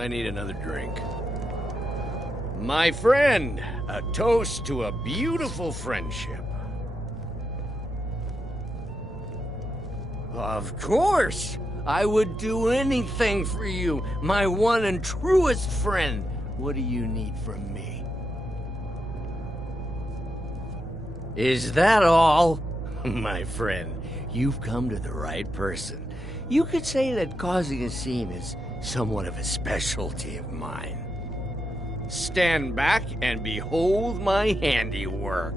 I need another drink. My friend, a toast to a beautiful friendship. Of course! I would do anything for you, my one and truest friend. What do you need from me? Is that all? My friend, you've come to the right person. You could say that causing a scene is somewhat of a specialty of mine. Stand back and behold my handiwork.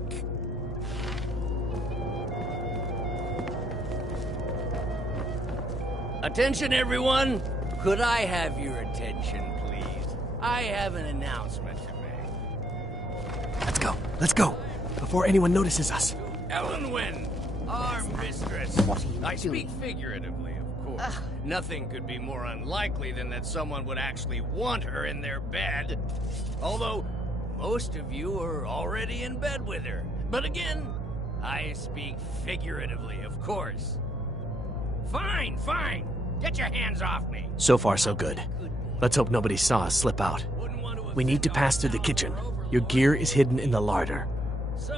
Attention, everyone! Could I have your attention, please? I have an announcement to make. Let's go, before anyone notices us. Ellenwyn, our mistress. I speak figuratively, of course. Nothing could be more unlikely than that someone would actually want her in their bed. Although, most of you are already in bed with her. But again, I speak figuratively, of course. Fine, fine. Get your hands off me. So far, so good. Let's hope nobody saw us slip out. We need to pass through the kitchen. Your gear is hidden in the larder.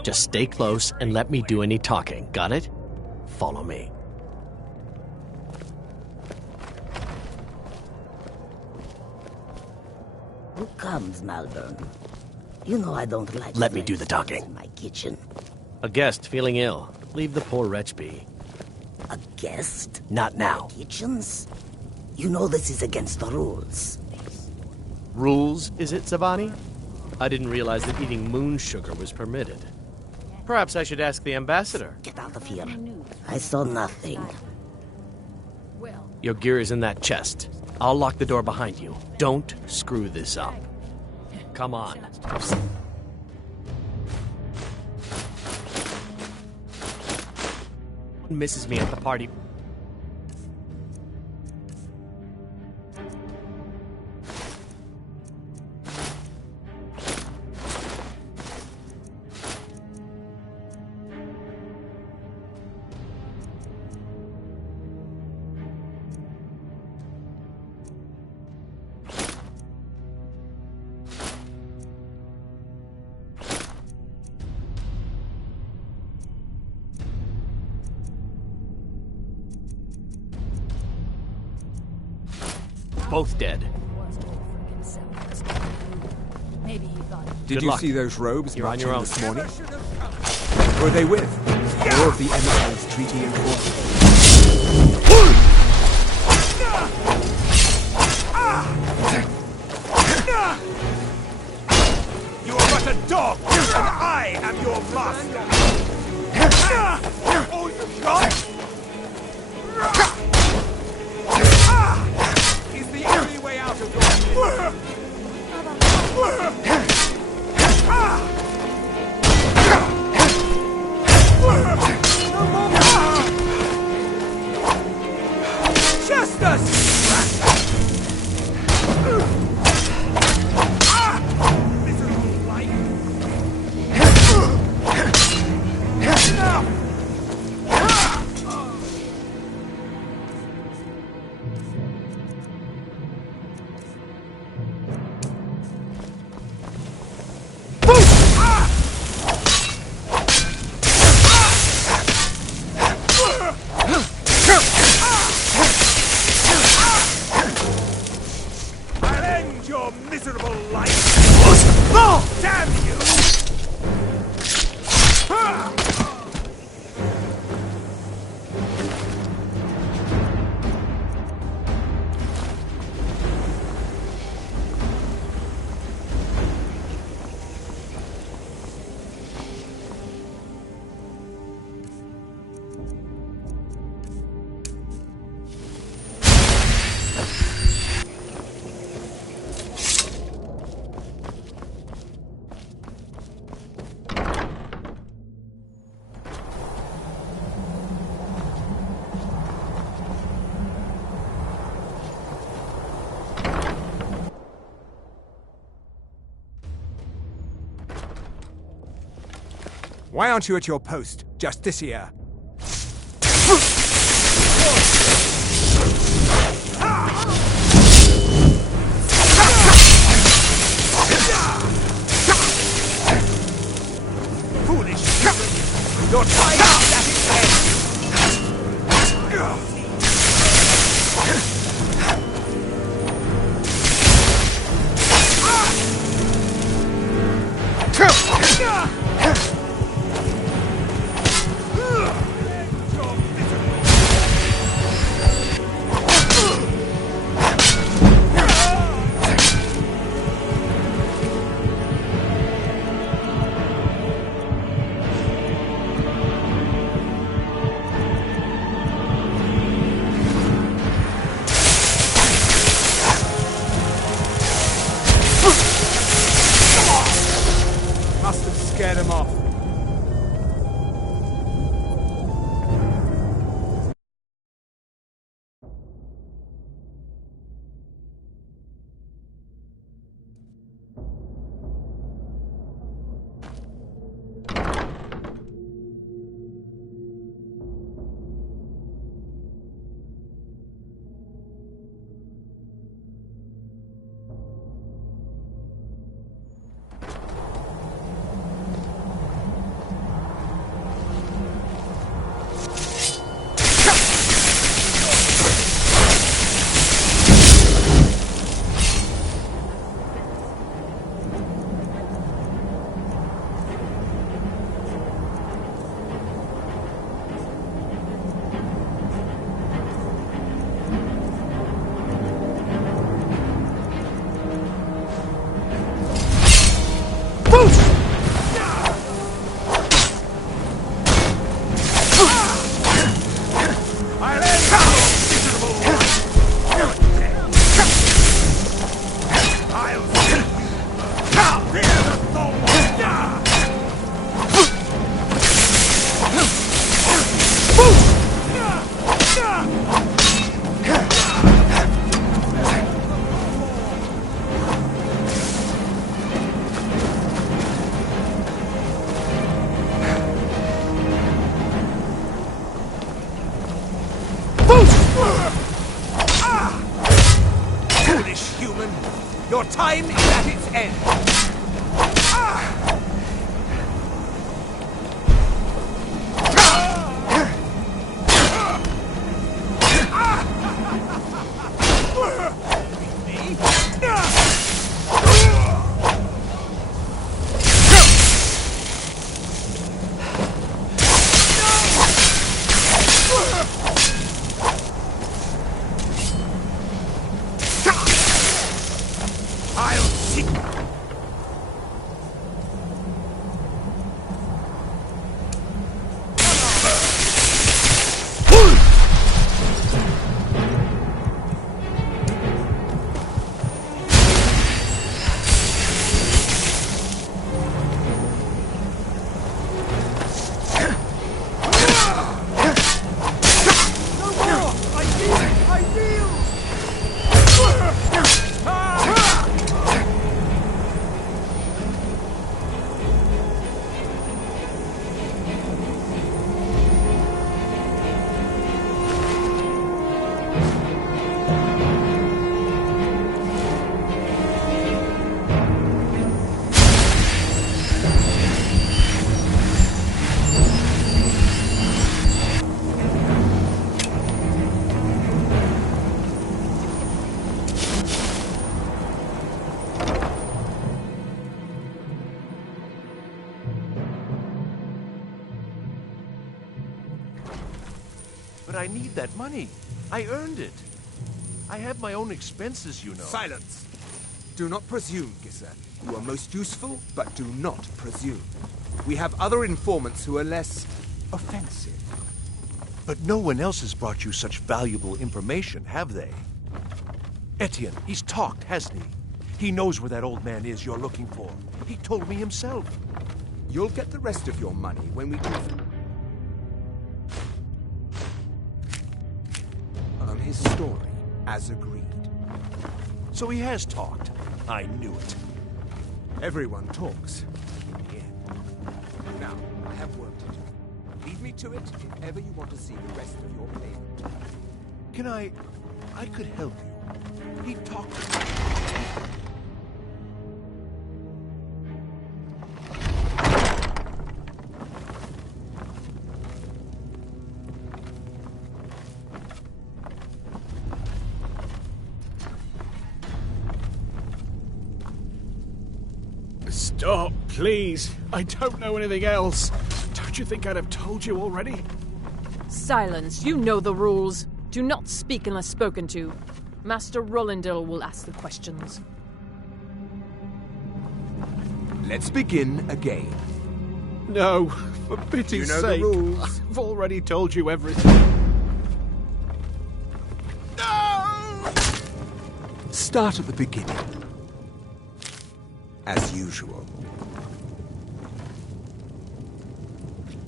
Just stay close and let me do any talking. Got it? Follow me. Who comes, Malvern? You know I don't like... Let me do the talking. ...in my kitchen. A guest feeling ill. Leave the poor wretch be. A guest? Not now. Kitchens? You know this is against the rules. Rules, is it, Savani? I didn't realize that eating moon sugar was permitted. Perhaps I should ask the ambassador. Get out of here. I saw nothing. Your gear is in that chest. I'll lock the door behind you. Don't screw this up. Come on. Misses me at the party. Both dead. Did you see those robes You're on your own this morning? Were they with all of the emissaries treaty enforcement? You are but a dog, and I am your master. Oh, you shot! Is the only way out of your... Justice! Why aren't you at your post, Justicia? human. Your time is at its end. But I need that money. I earned it. I have my own expenses, you know. Silence! Do not presume, Gisser. You are most useful, but do not presume. We have other informants who are less offensive. But no one else has brought you such valuable information, have they? Etienne, he's talked, hasn't he? He knows where that old man is you're looking for. He told me himself. You'll get the rest of your money when we his story, as agreed. So he has talked. I knew it. Everyone talks. In the end. Now, I have work to do. Lead me to it if ever you want to see the rest of your payment. Can I could help you. He talked to me. Stop, please. I don't know anything else. Don't you think I'd have told you already? Silence. You know the rules. Do not speak unless spoken to. Master Rollindale will ask the questions. Let's begin again. No, for pity's You know sake. the rules. I've already told you everything. No! Start at the beginning. As usual.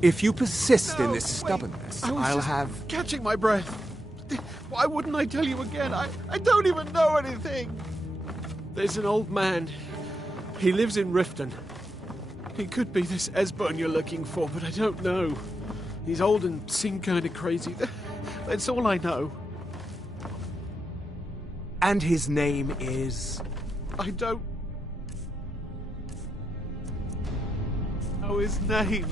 If you persist in this stubbornness, I was I'll just have... catching my breath. Why wouldn't I tell you again? I don't even know anything. There's an old man. He lives in Riften. He could be this Esbern you're looking for, but I don't know. He's old and seemed kind of crazy. That's all I know. And his name is... I don't know his name.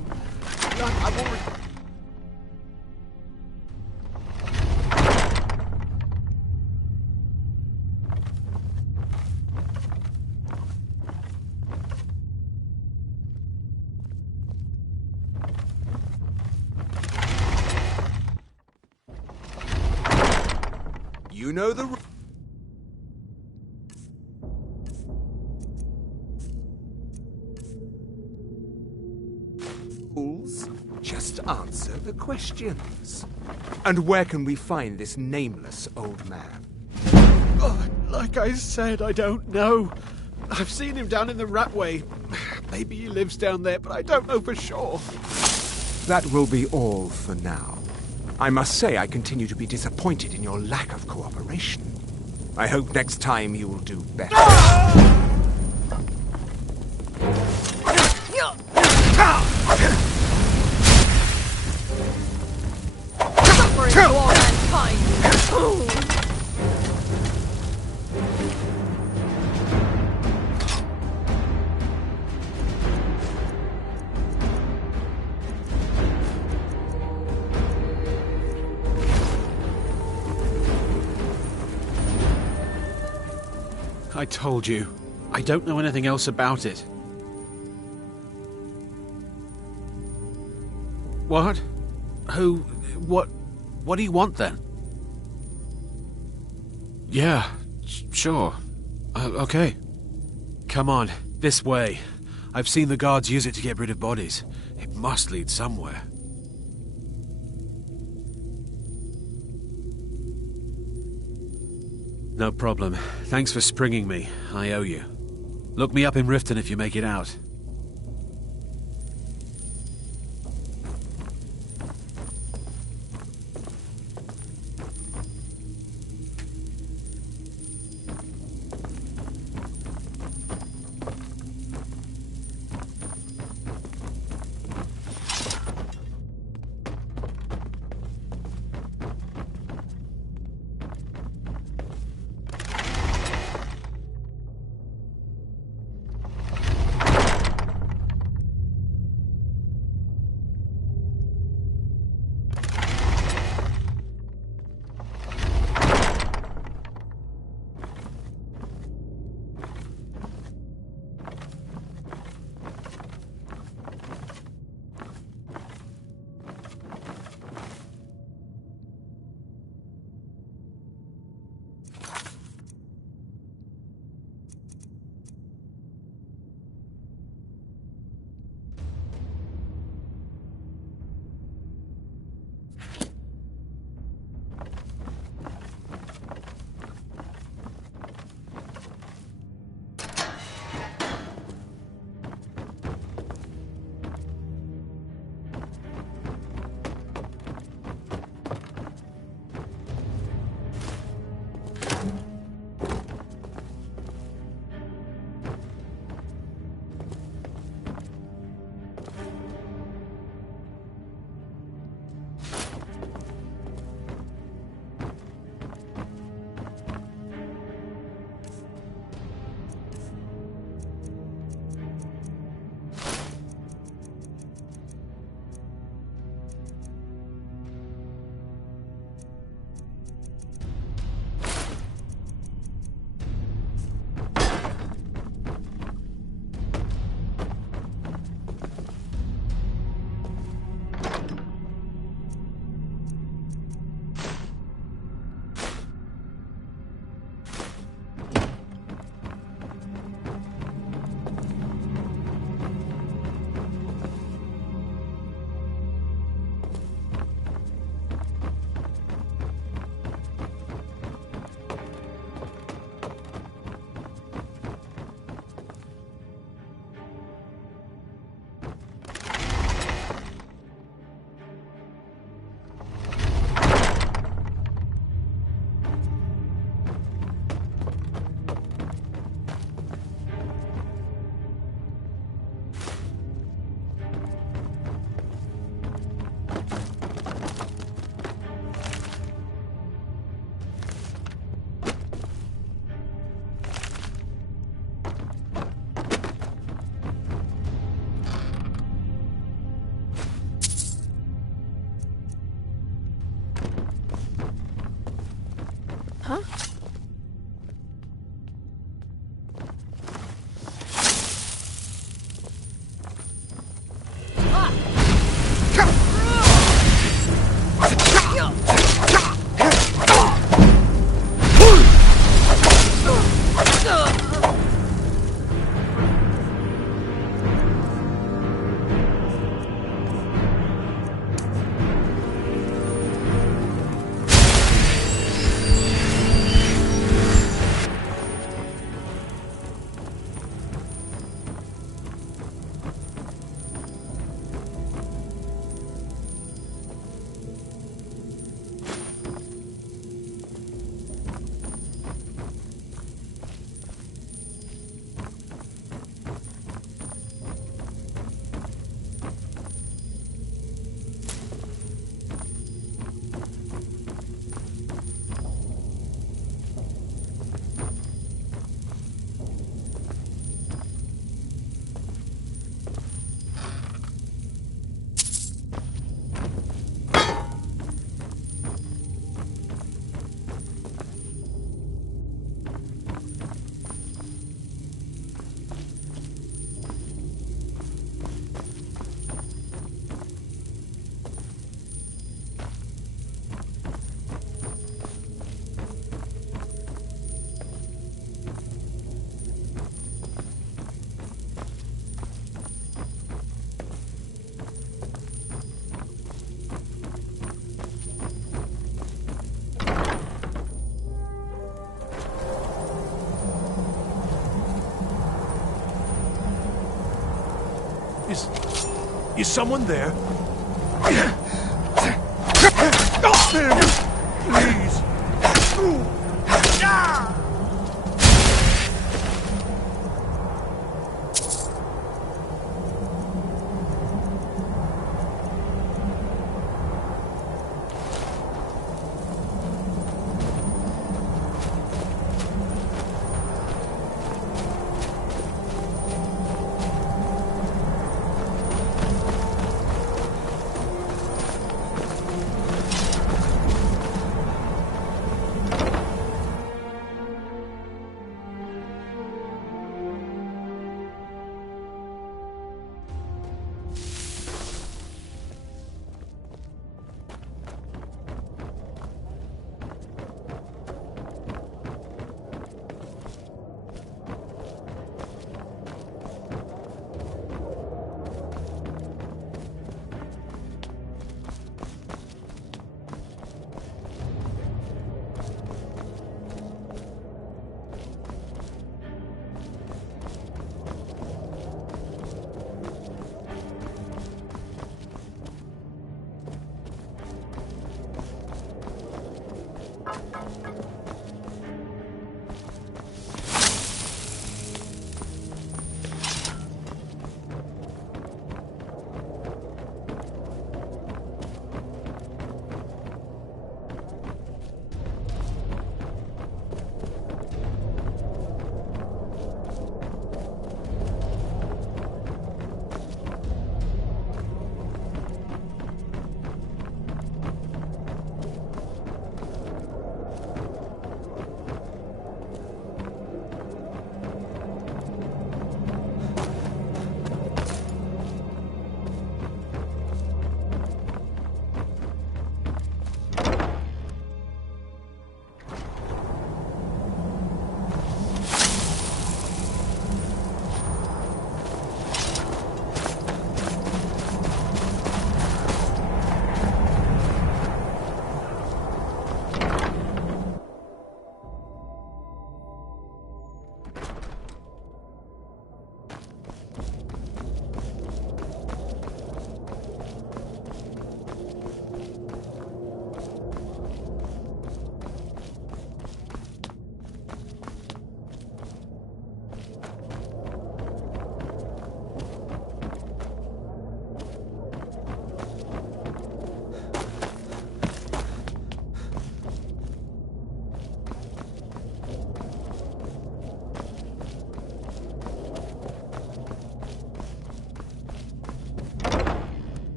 I've already... You know the... rules. Just answer the questions. And where can we find this nameless old man? Oh, like I said, I don't know. I've seen him down in the Ratway. Maybe he lives down there, but I don't know for sure. That will be all for now. I must say I continue to be disappointed in your lack of cooperation. I hope next time you will do better. Suffering to all mankind. I told you. I don't know anything else about it. What? Who? What do you want then? Yeah, sure. Okay. Come on, this way. I've seen the guards use it to get rid of bodies. It must lead somewhere. No problem. Thanks for springing me. I owe you. Look me up in Riften if you make it out. Huh? Is someone there? Please.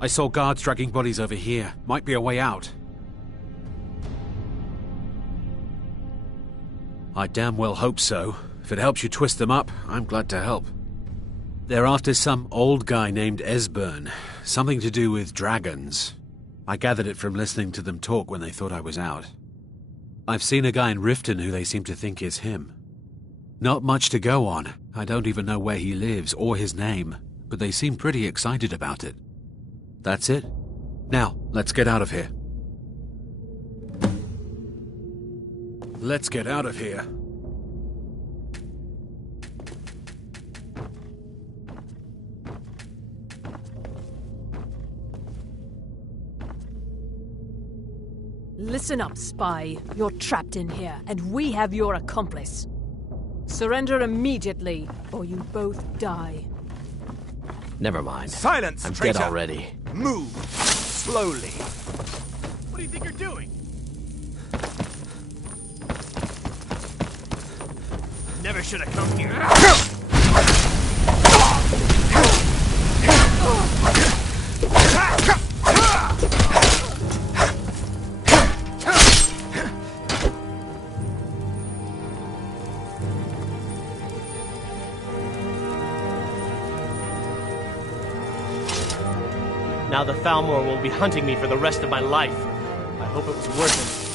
I saw guards dragging bodies over here. Might be a way out. I damn well hope so. If it helps you twist them up, I'm glad to help. They're after some old guy named Esbern. Something to do with dragons. I gathered it from listening to them talk when they thought I was out. I've seen a guy in Riften who they seem to think is him. Not much to go on. I don't even know where he lives or his name, but they seem pretty excited about it. That's it. Now, let's get out of here. Let's get out of here. Listen up, spy. You're trapped in here, and we have your accomplice. Surrender immediately, or you both die. Never mind. Silence, I'm traitor! dead already. Move! Slowly. What do you think you're doing? Never should have come here. Now the Thalmor will be hunting me for the rest of my life. I hope it was worth it.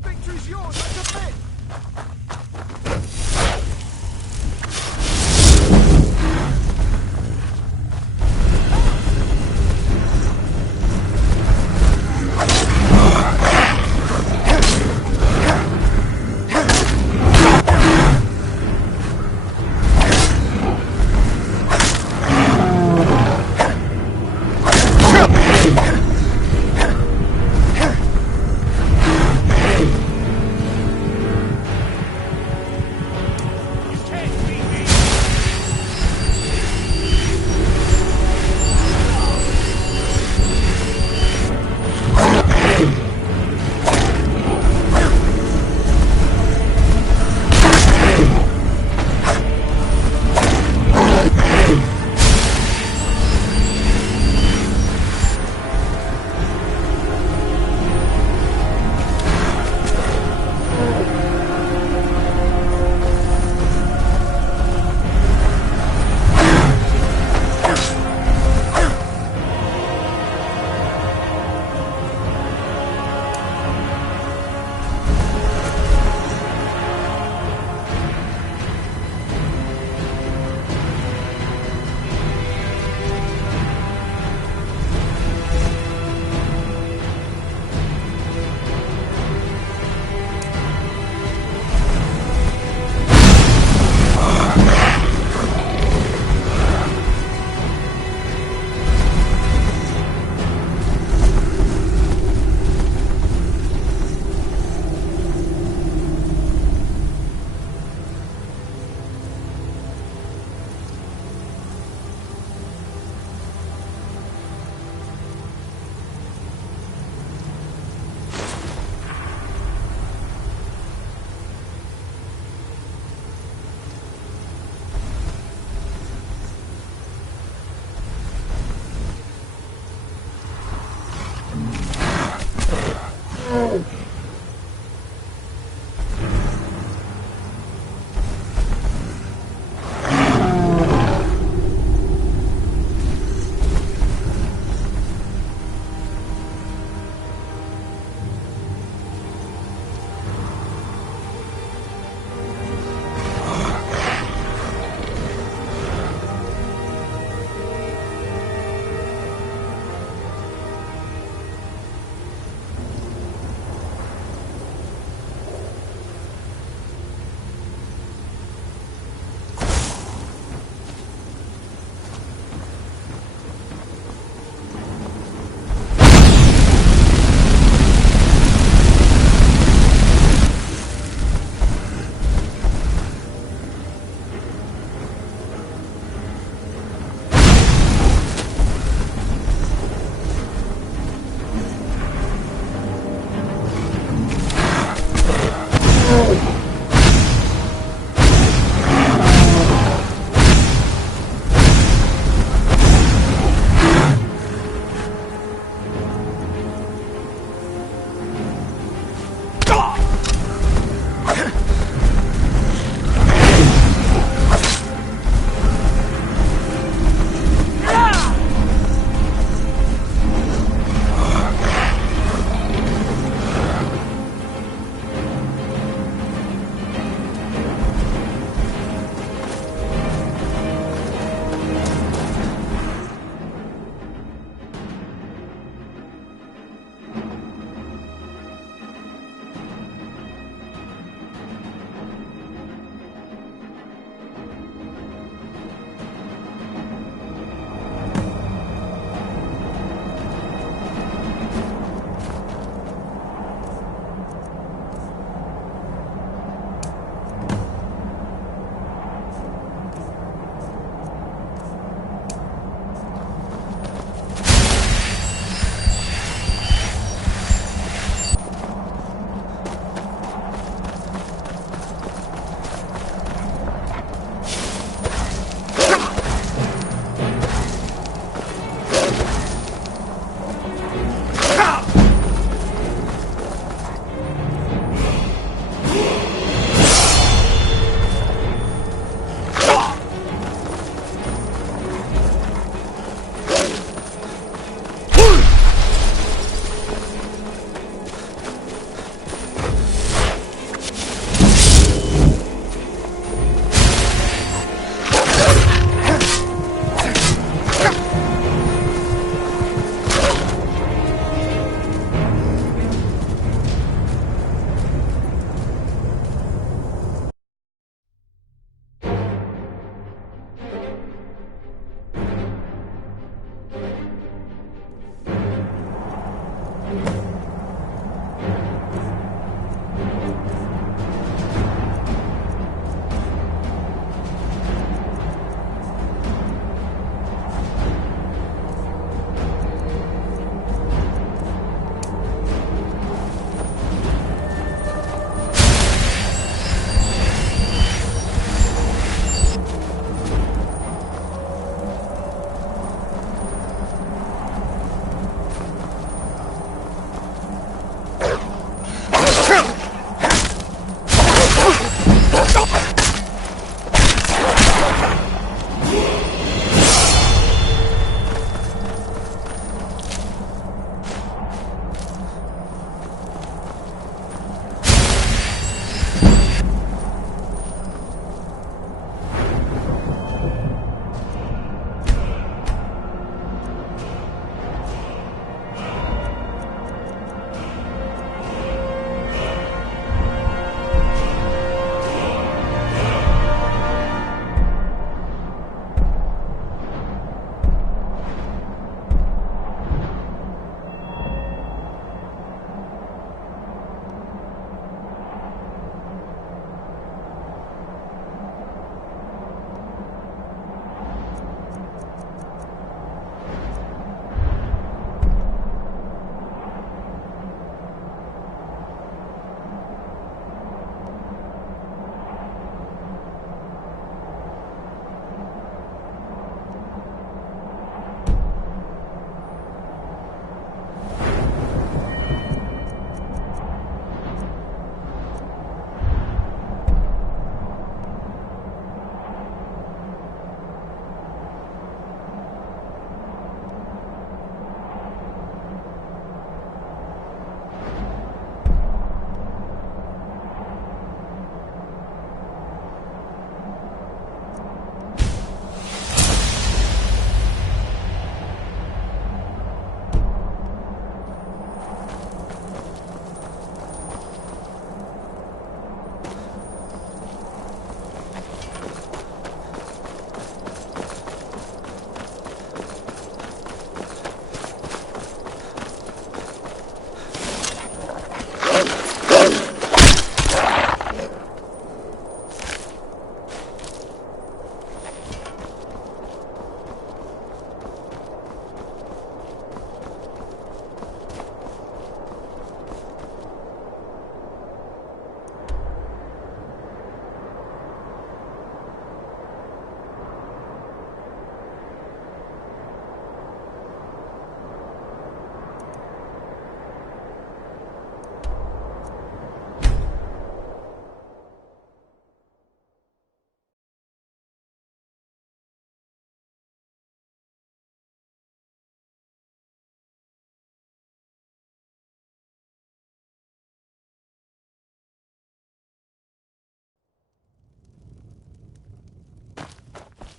Victory's yours, I submit!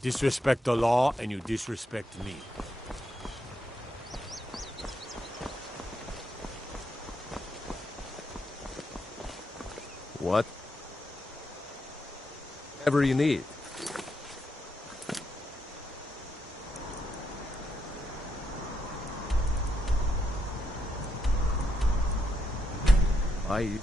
Disrespect the law, and you disrespect me. What? Whatever you need. I...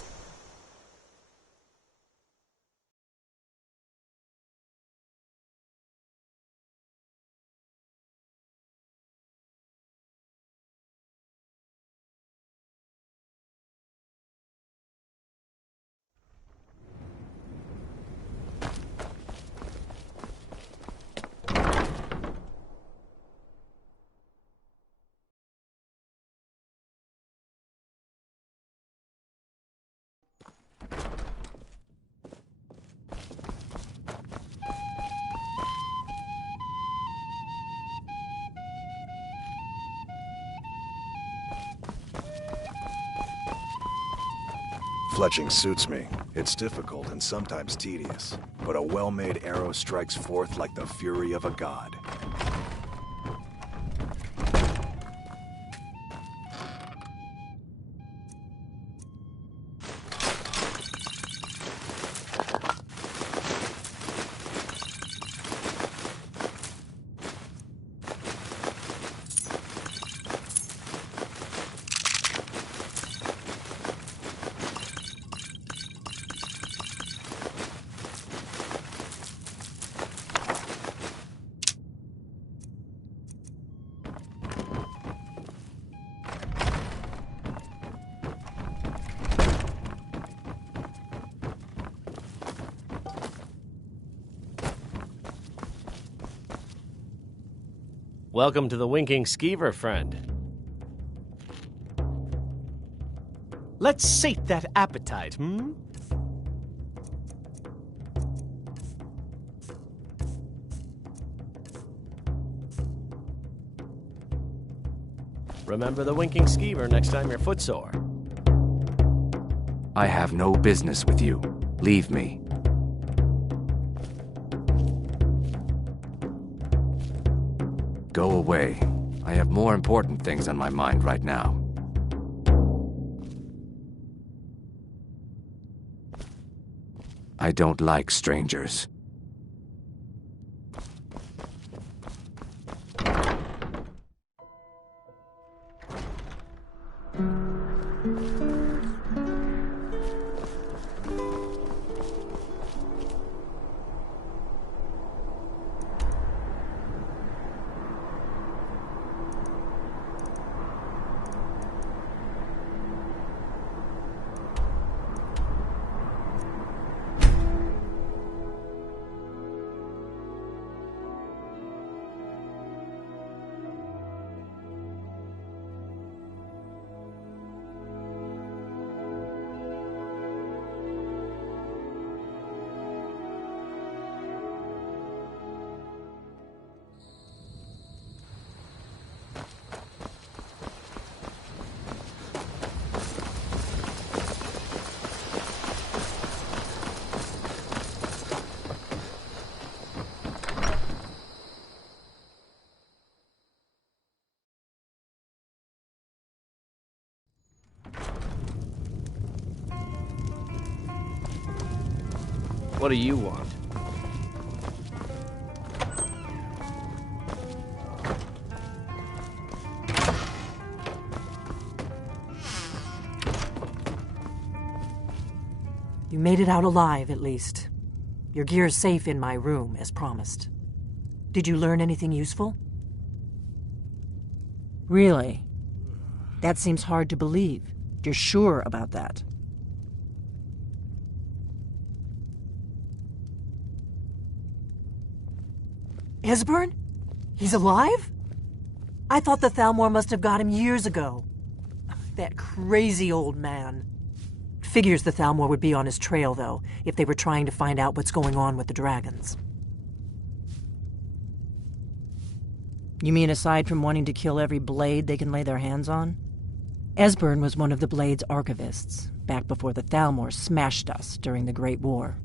Fletching suits me. It's difficult and sometimes tedious, but a well-made arrow strikes forth like the fury of a god. Welcome to the Winking Skeever, friend. Let's sate that appetite, hmm? Remember the Winking Skeever next time you're footsore. I have no business with you. Leave me. Go away. I have more important things on my mind right now. I don't like strangers. What do you want? You made it out alive, at least. Your gear's safe in my room, as promised. Did you learn anything useful? Really? That seems hard to believe. You're sure about that? Esbern? He's alive? I thought the Thalmor must have got him years ago. That crazy old man. Figures the Thalmor would be on his trail, though, if they were trying to find out what's going on with the dragons. You mean aside from wanting to kill every blade they can lay their hands on? Esbern was one of the Blade's archivists, back before the Thalmor smashed us during the Great War.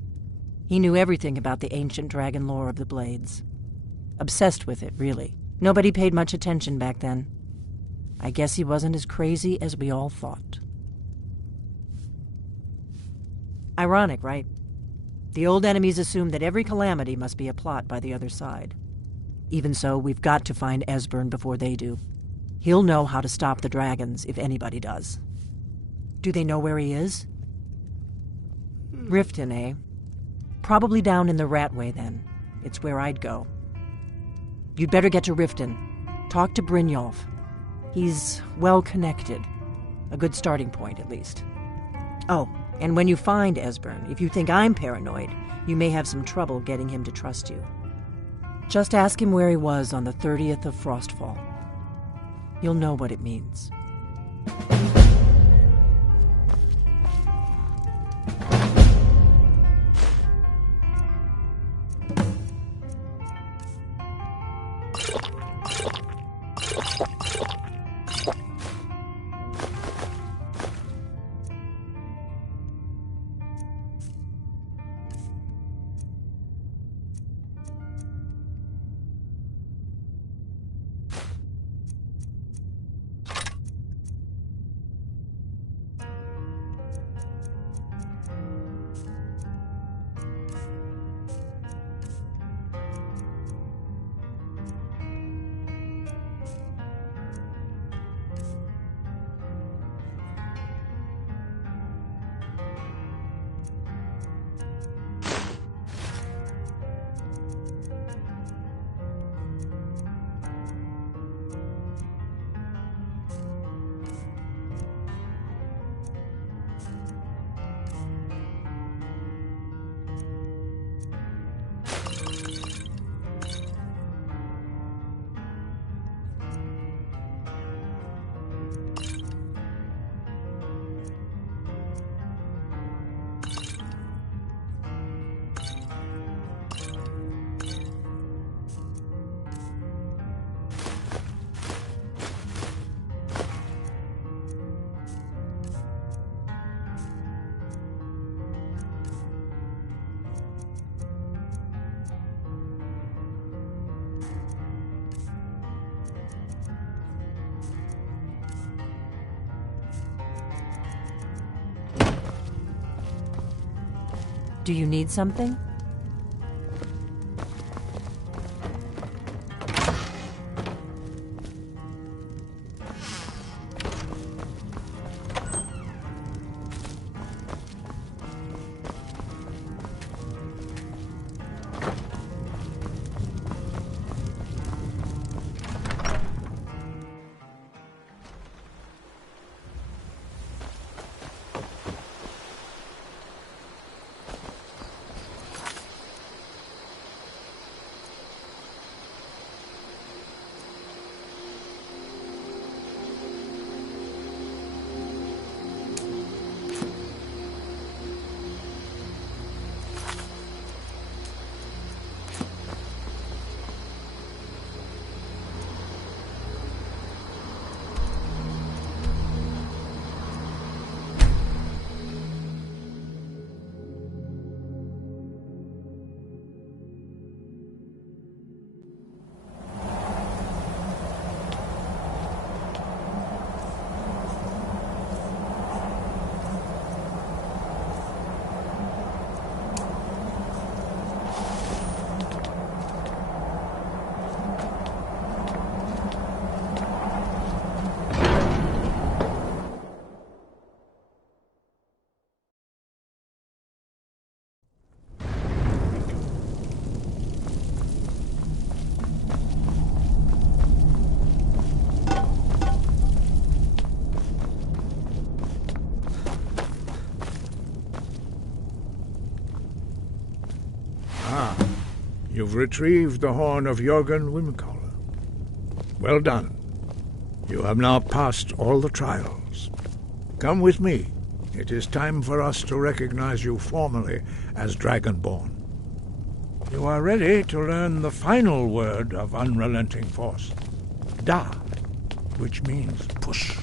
He knew everything about the ancient dragon lore of the Blades. Obsessed with it, really. Nobody paid much attention back then. I guess he wasn't as crazy as we all thought. Ironic, right? The old enemies assume that every calamity must be a plot by the other side. Even so, we've got to find Esbern before they do. He'll know how to stop the dragons, if anybody does. Do they know where he is? Riften, eh? Probably down in the Ratway, then. It's where I'd go. You'd better get to Riften. Talk to Brynjolf. He's well-connected. A good starting point, at least. Oh, and when you find Esbern, if you think I'm paranoid, you may have some trouble getting him to trust you. Just ask him where he was on the 30th of Frostfall. You'll know what it means. Do you need something? You've retrieved the horn of Jörgen Wimcaller. Well done. You have now passed all the trials. Come with me. It is time for us to recognize you formally as Dragonborn. You are ready to learn the final word of unrelenting force. Da, which means push.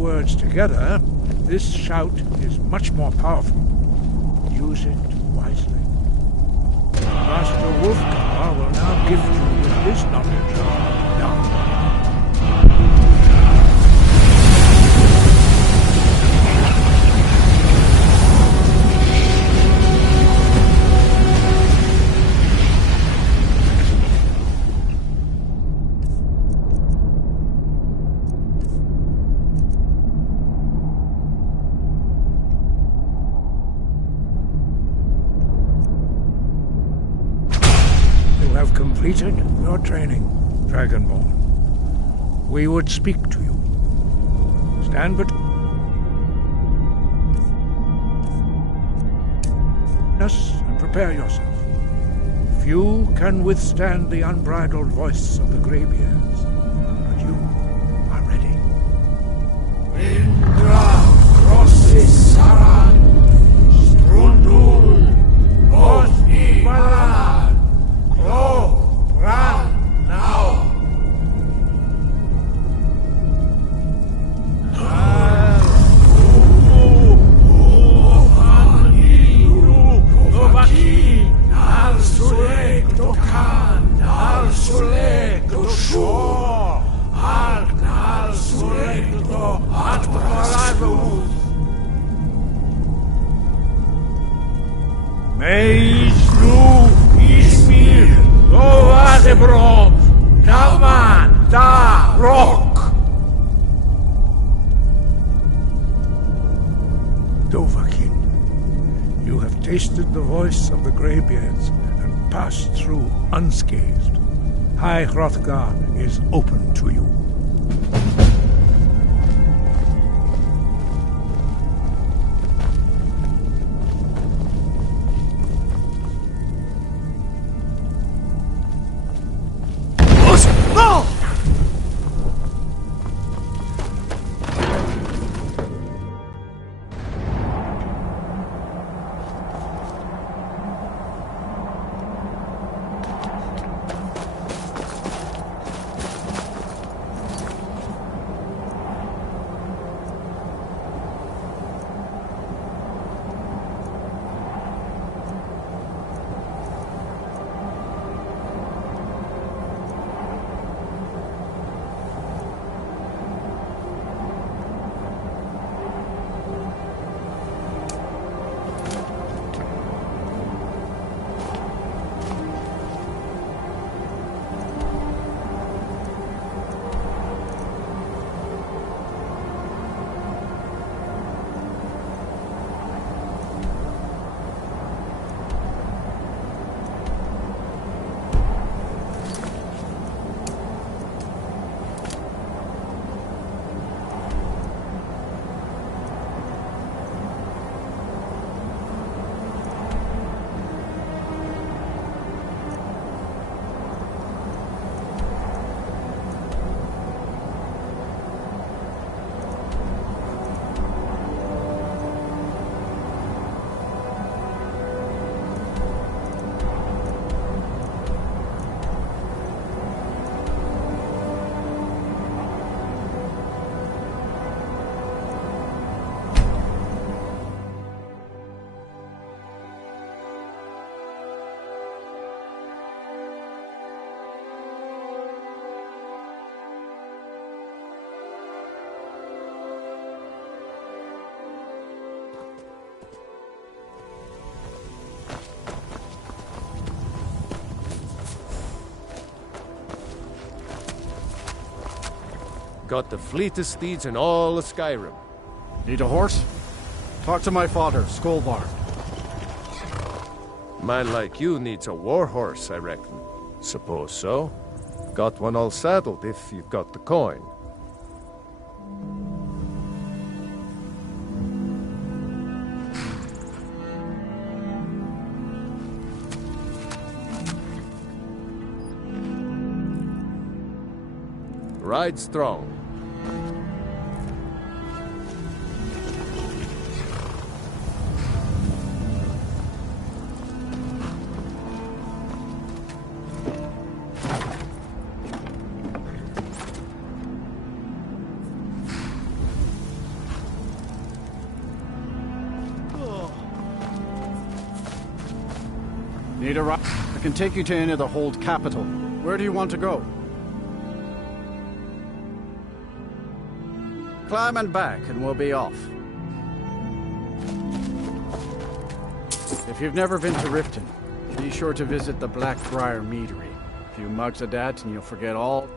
words together, this shout is much more powerful. Use it wisely. Master Wolfgar will now gift you with his knowledge of now. Completed your training, Dragonborn. We would speak to you. Stand us and prepare yourself. Few can withstand the unbridled voice of the Greybeards, but you are ready. Windra crosses Saran, Strundul, Othi, Valar, Klo. Run now! Dovahkiin, you have tasted the voice of the Greybeards and passed through unscathed. High Hrothgar is open to you. Got the fleetest steeds in all of Skyrim. Need a horse? Talk to my father, Skolvar. Man like you needs a war horse, I reckon. Suppose so. Got one all saddled if you've got the coin. Ride strong. Need a ride? I can take you to any of the hold capital. Where do you want to go? Climb and back, and we'll be off. If you've never been to Riften, be sure to visit the Blackbriar Meadery. A few mugs of that, and you'll forget all...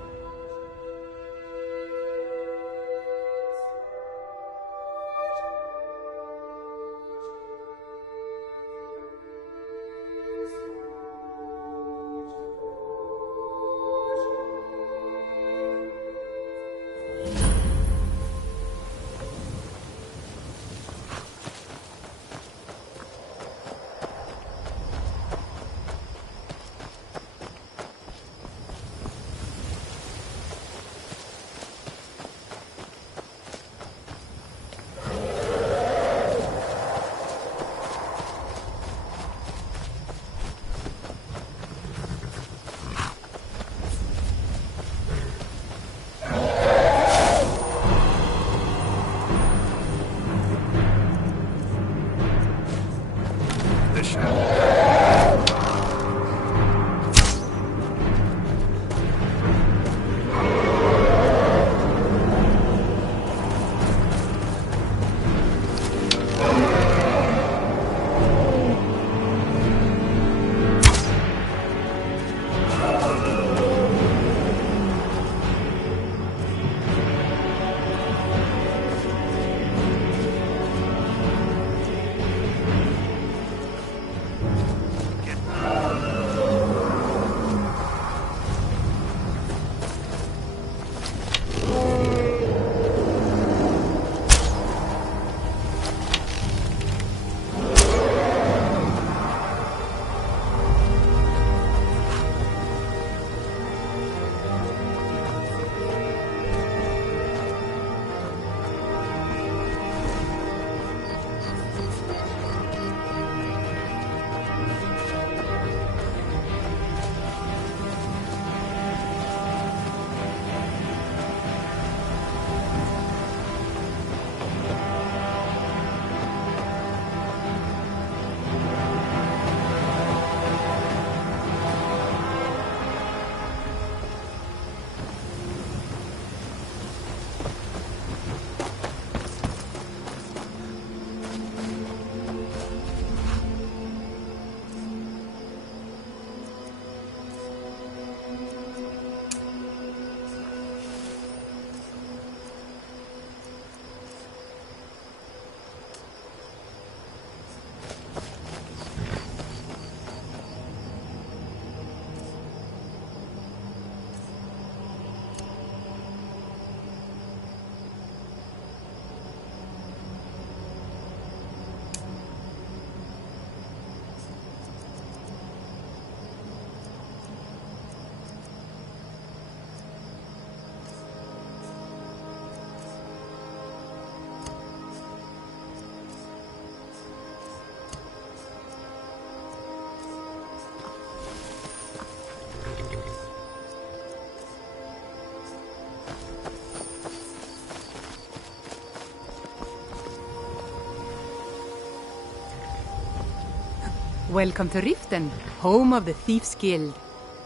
Welcome to Riften, home of the Thieves' Guild.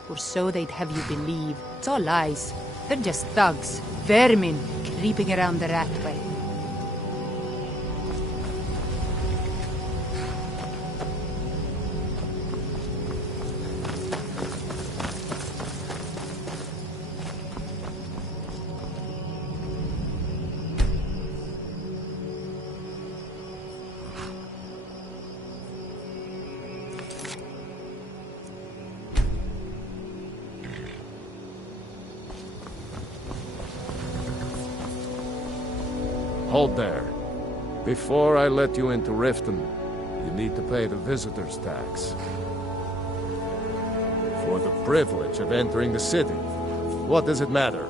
Or so they'd have you believe. It's all lies. They're just thugs, vermin, creeping around the Ratway. Hold there. Before I let you into Riften, you need to pay the visitor's tax. For the privilege of entering the city. What does it matter?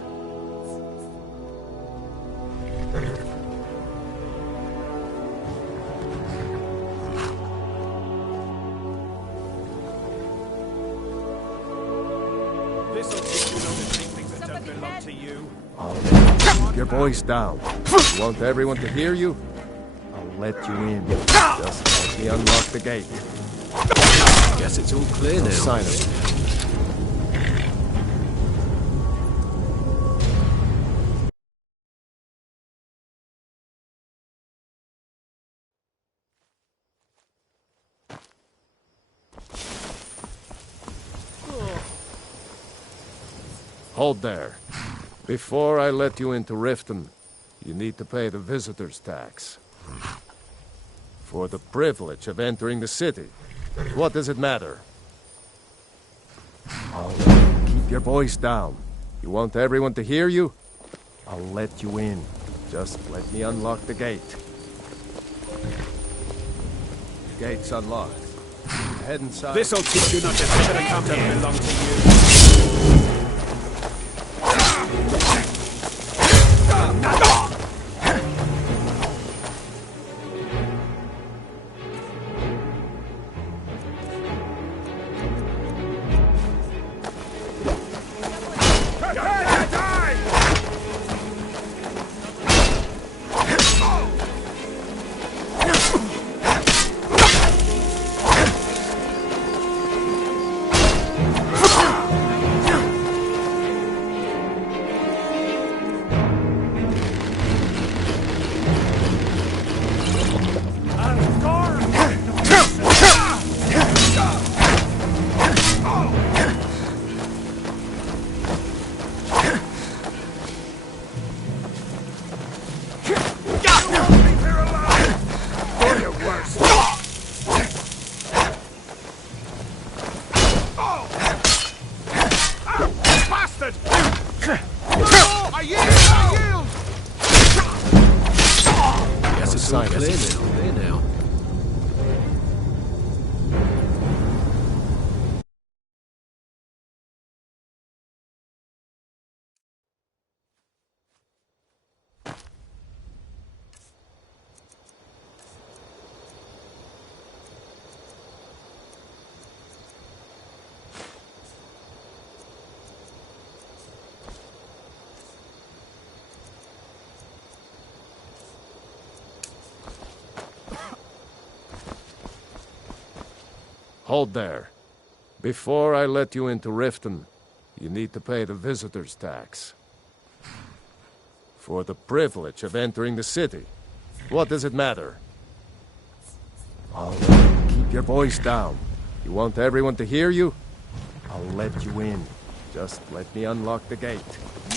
Your voice down. You want everyone to hear you? I'll let you in. Just let me unlock the gate. Guess it's all clear now. Sign of it. Hold there. Before I let you into Riften, you need to pay the visitor's tax. For the privilege of entering the city. What does it matter? Keep your voice down. You want everyone to hear you? I'll let you in. Just let me unlock the gate. The gate's unlocked. Head inside. This'll teach you not to think that come here belong to you. Clear now. Hold there. Before I let you into Riften, you need to pay the visitor's tax. For the privilege of entering the city. What does it matter? Keep your voice down. You want everyone to hear you? I'll let you in. Just let me unlock the gate.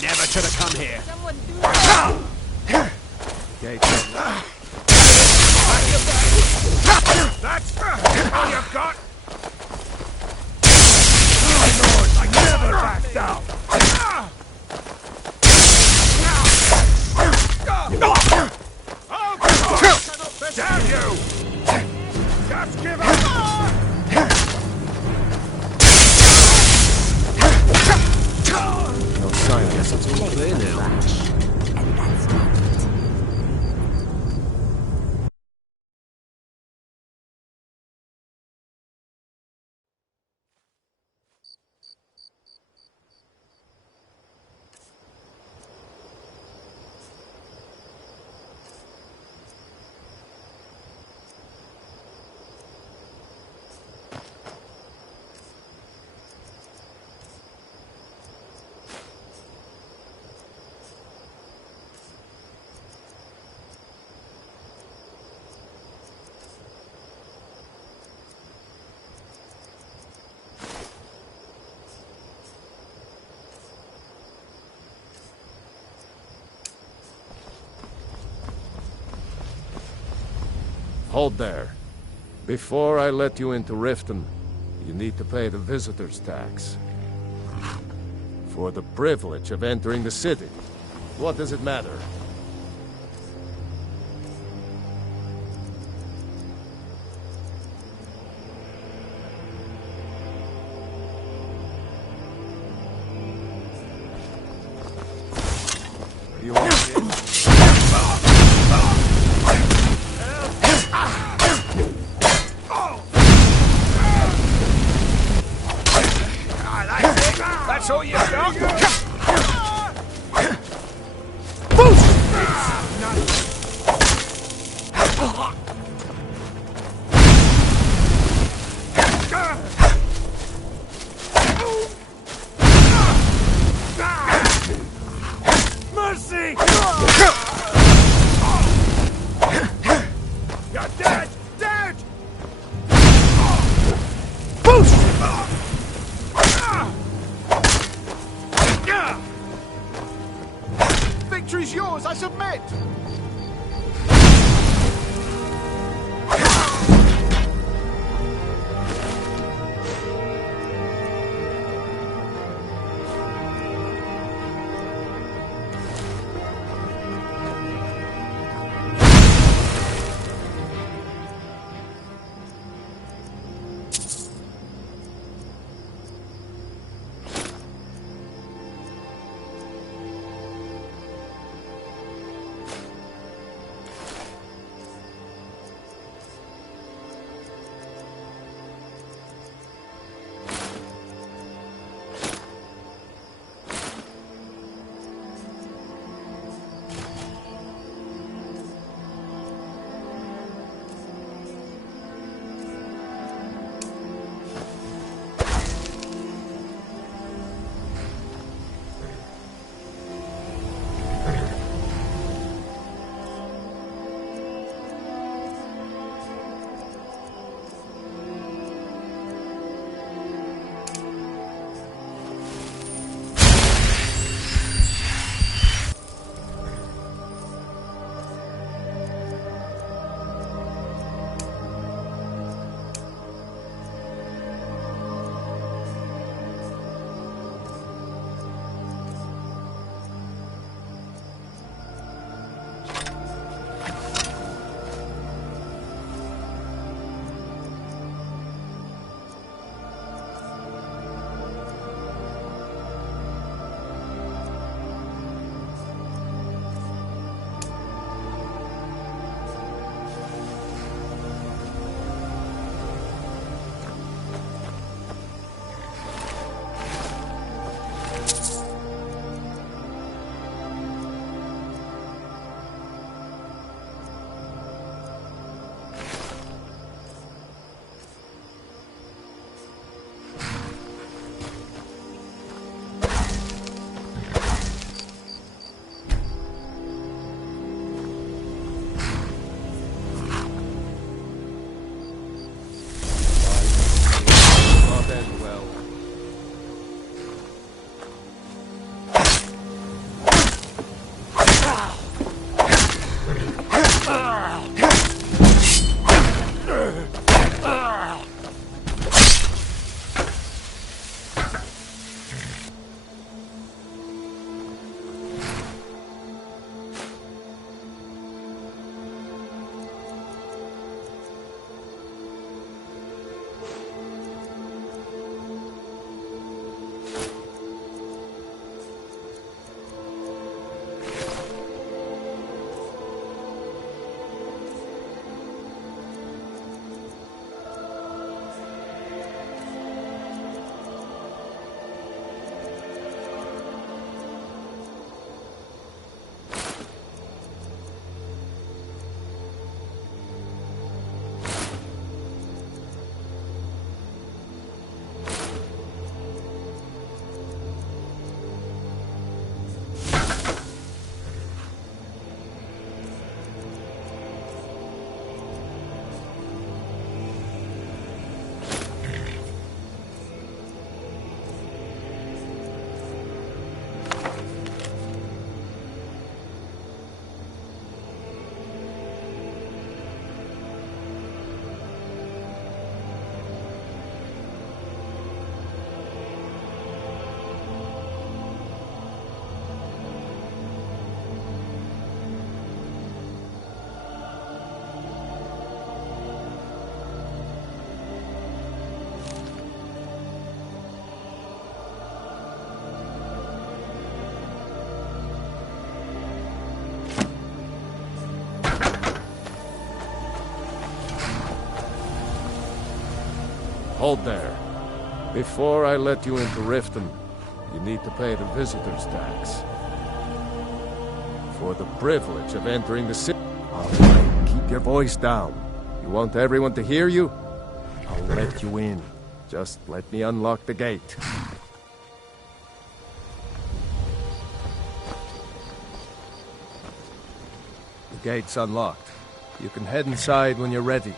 Never should have come here. Someone do Gate's unlocked. That's all you've got? I never back down! Damn you! Just give up! No sign, I guess it's all Clear now. Hold there. Before I let you into Riften, you need to pay the visitor's tax. For the privilege of entering the city. What does it matter? You want it? That's all you got? I submit! Hold there. Before I let you into Riften, you need to pay the visitor's tax. For the privilege of entering the city. All right, keep your voice down. You want everyone to hear you? I'll let you in. Just let me unlock the gate. The gate's unlocked. You can head inside when you're ready.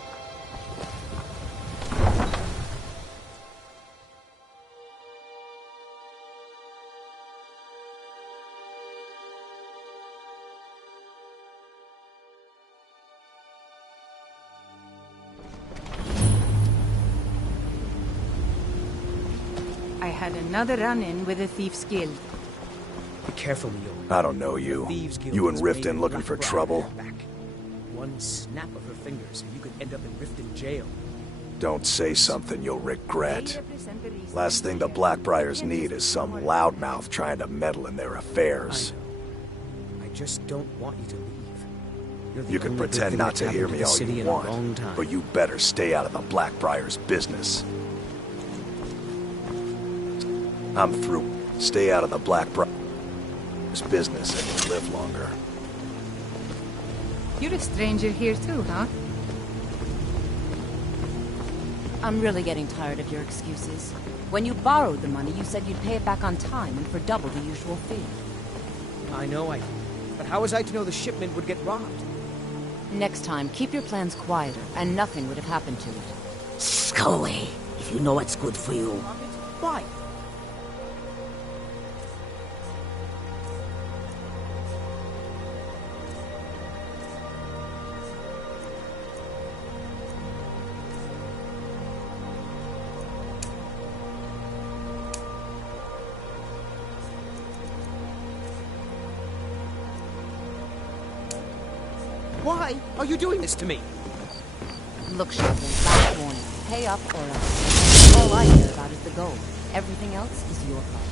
had another run-in with the Thieves Guild. Be careful, Mio. I don't know you. You and Riften looking for trouble? One snap of her fingers and you could end up in Riften jail. Don't say something you'll regret. Last thing the Blackbriars need is some loudmouth trying to meddle in their affairs. I just don't want you to leave. You're the You can only good pretend thing not that's to hear happened me the all city you in a long want, time. but you better stay out of the Blackbriars' business. I'm through. Stay out of the Blackbriars' business and you'll live longer. You're a stranger here too, huh? I'm really getting tired of your excuses. When you borrowed the money, you said you'd pay it back on time and for double the usual fee. I know, but how was I to know the shipment would get robbed? Next time, keep your plans quieter, and nothing would have happened to it. Go away, if you know what's good for you. Why? Why are you doing this to me? Look, Sheldon, last warning. Pay up or else. All I care about is the gold. Everything else is your problem.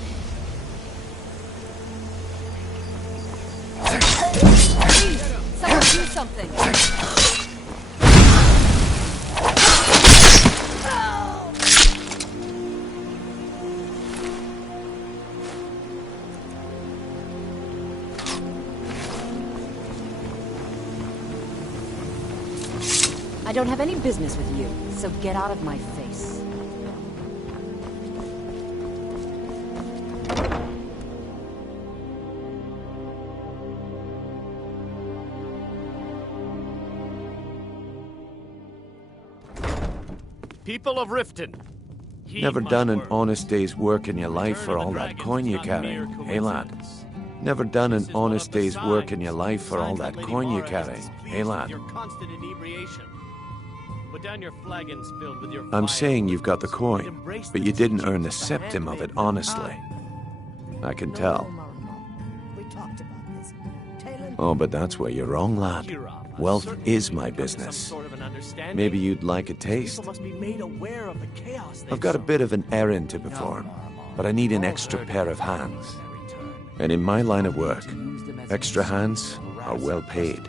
Please, someone do something! I don't have any business with you, so get out of my face. People of Riften. Never done an honest day's work in your life for all that coin you carry, hey lad? Never done an honest day's work in your life for all that coin you carry, hey lad? I'm saying you've got the coin, but you didn't earn the septim of it honestly. I can tell. Oh, but that's where you're wrong, lad. Wealth is my business. Maybe you'd like a taste? I've got a bit of an errand to perform, but I need an extra pair of hands. And in my line of work, extra hands are well paid.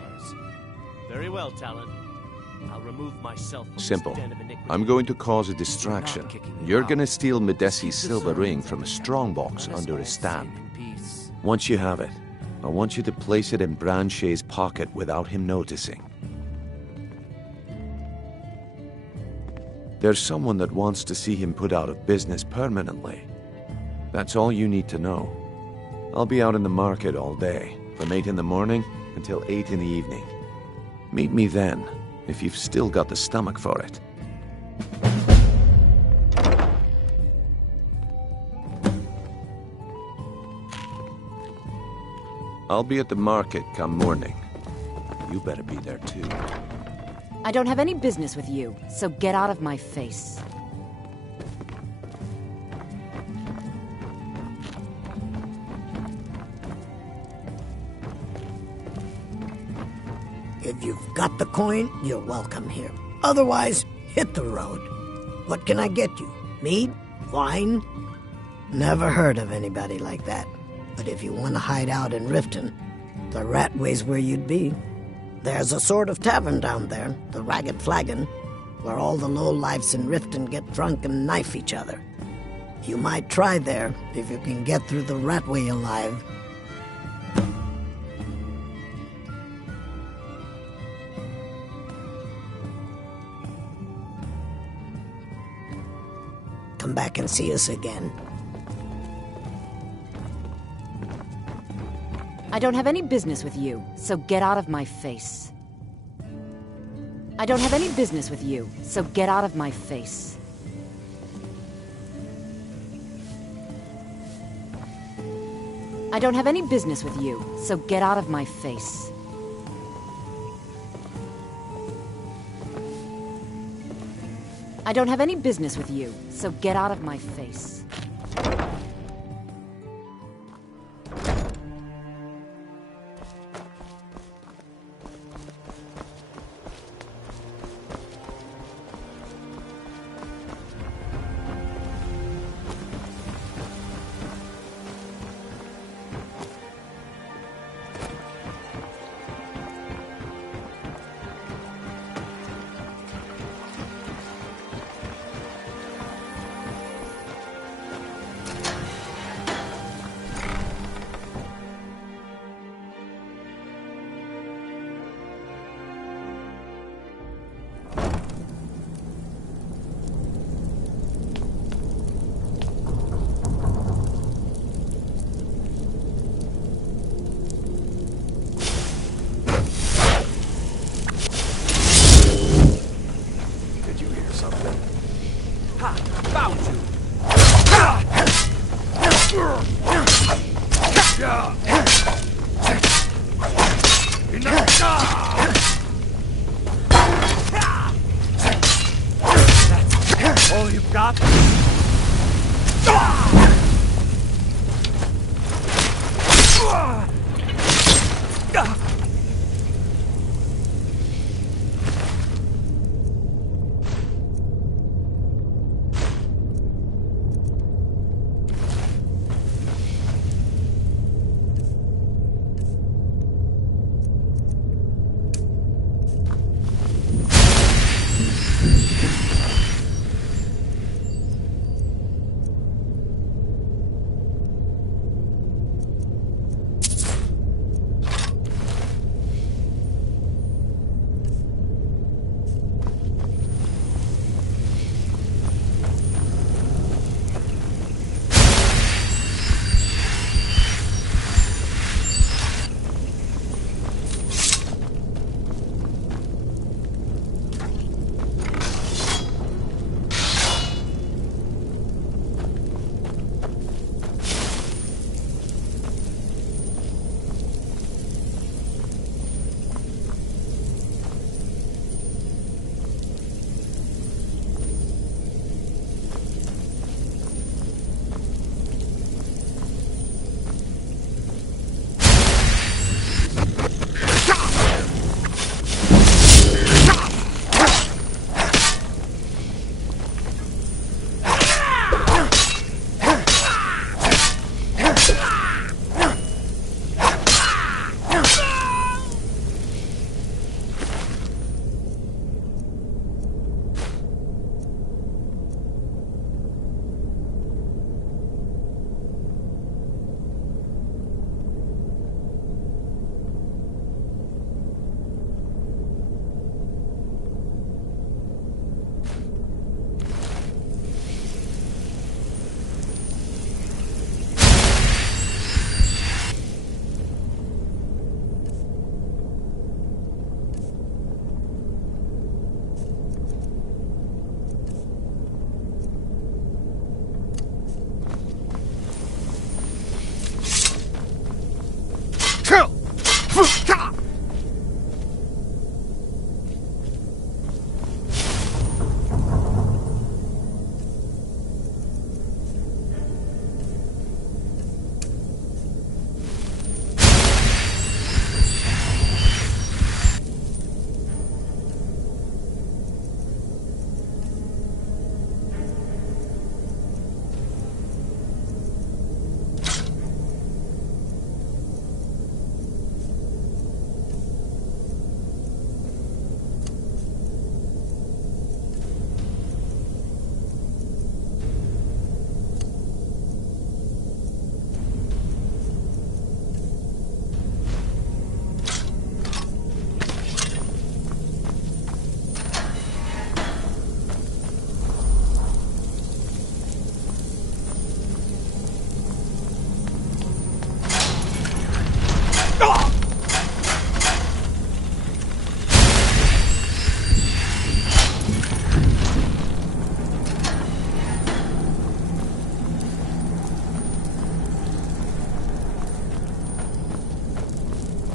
Very well, Talon. I'll remove myself from Simple. this den of iniquity. I'm going to cause a distraction. You're gonna steal Medesi's silver ring from a strongbox under his stand. Once you have it, I want you to place it in Branche's pocket without him noticing. There's someone that wants to see him put out of business permanently. That's all you need to know. I'll be out in the market all day, from 8 in the morning until 8 in the evening. Meet me then, if you've still got the stomach for it. I'll be at the market come morning. You better be there too. I don't have any business with you, so get out of my face. If you've got the coin, you're welcome here. Otherwise, hit the road. What can I get you? Mead? Wine? Never heard of anybody like that. But if you want to hide out in Riften, the Ratway's where you'd be. There's a sort of tavern down there, the Ragged Flagon, where all the lowlifes in Riften get drunk and knife each other. You might try there if you can get through the Ratway alive. Come back and see us again. I don't have any business with you, so get out of my face. I don't have any business with you, so get out of my face. I don't have any business with you, so get out of my face. I don't have any business with you, so get out of my face. Ha! Found you! That's all you've got?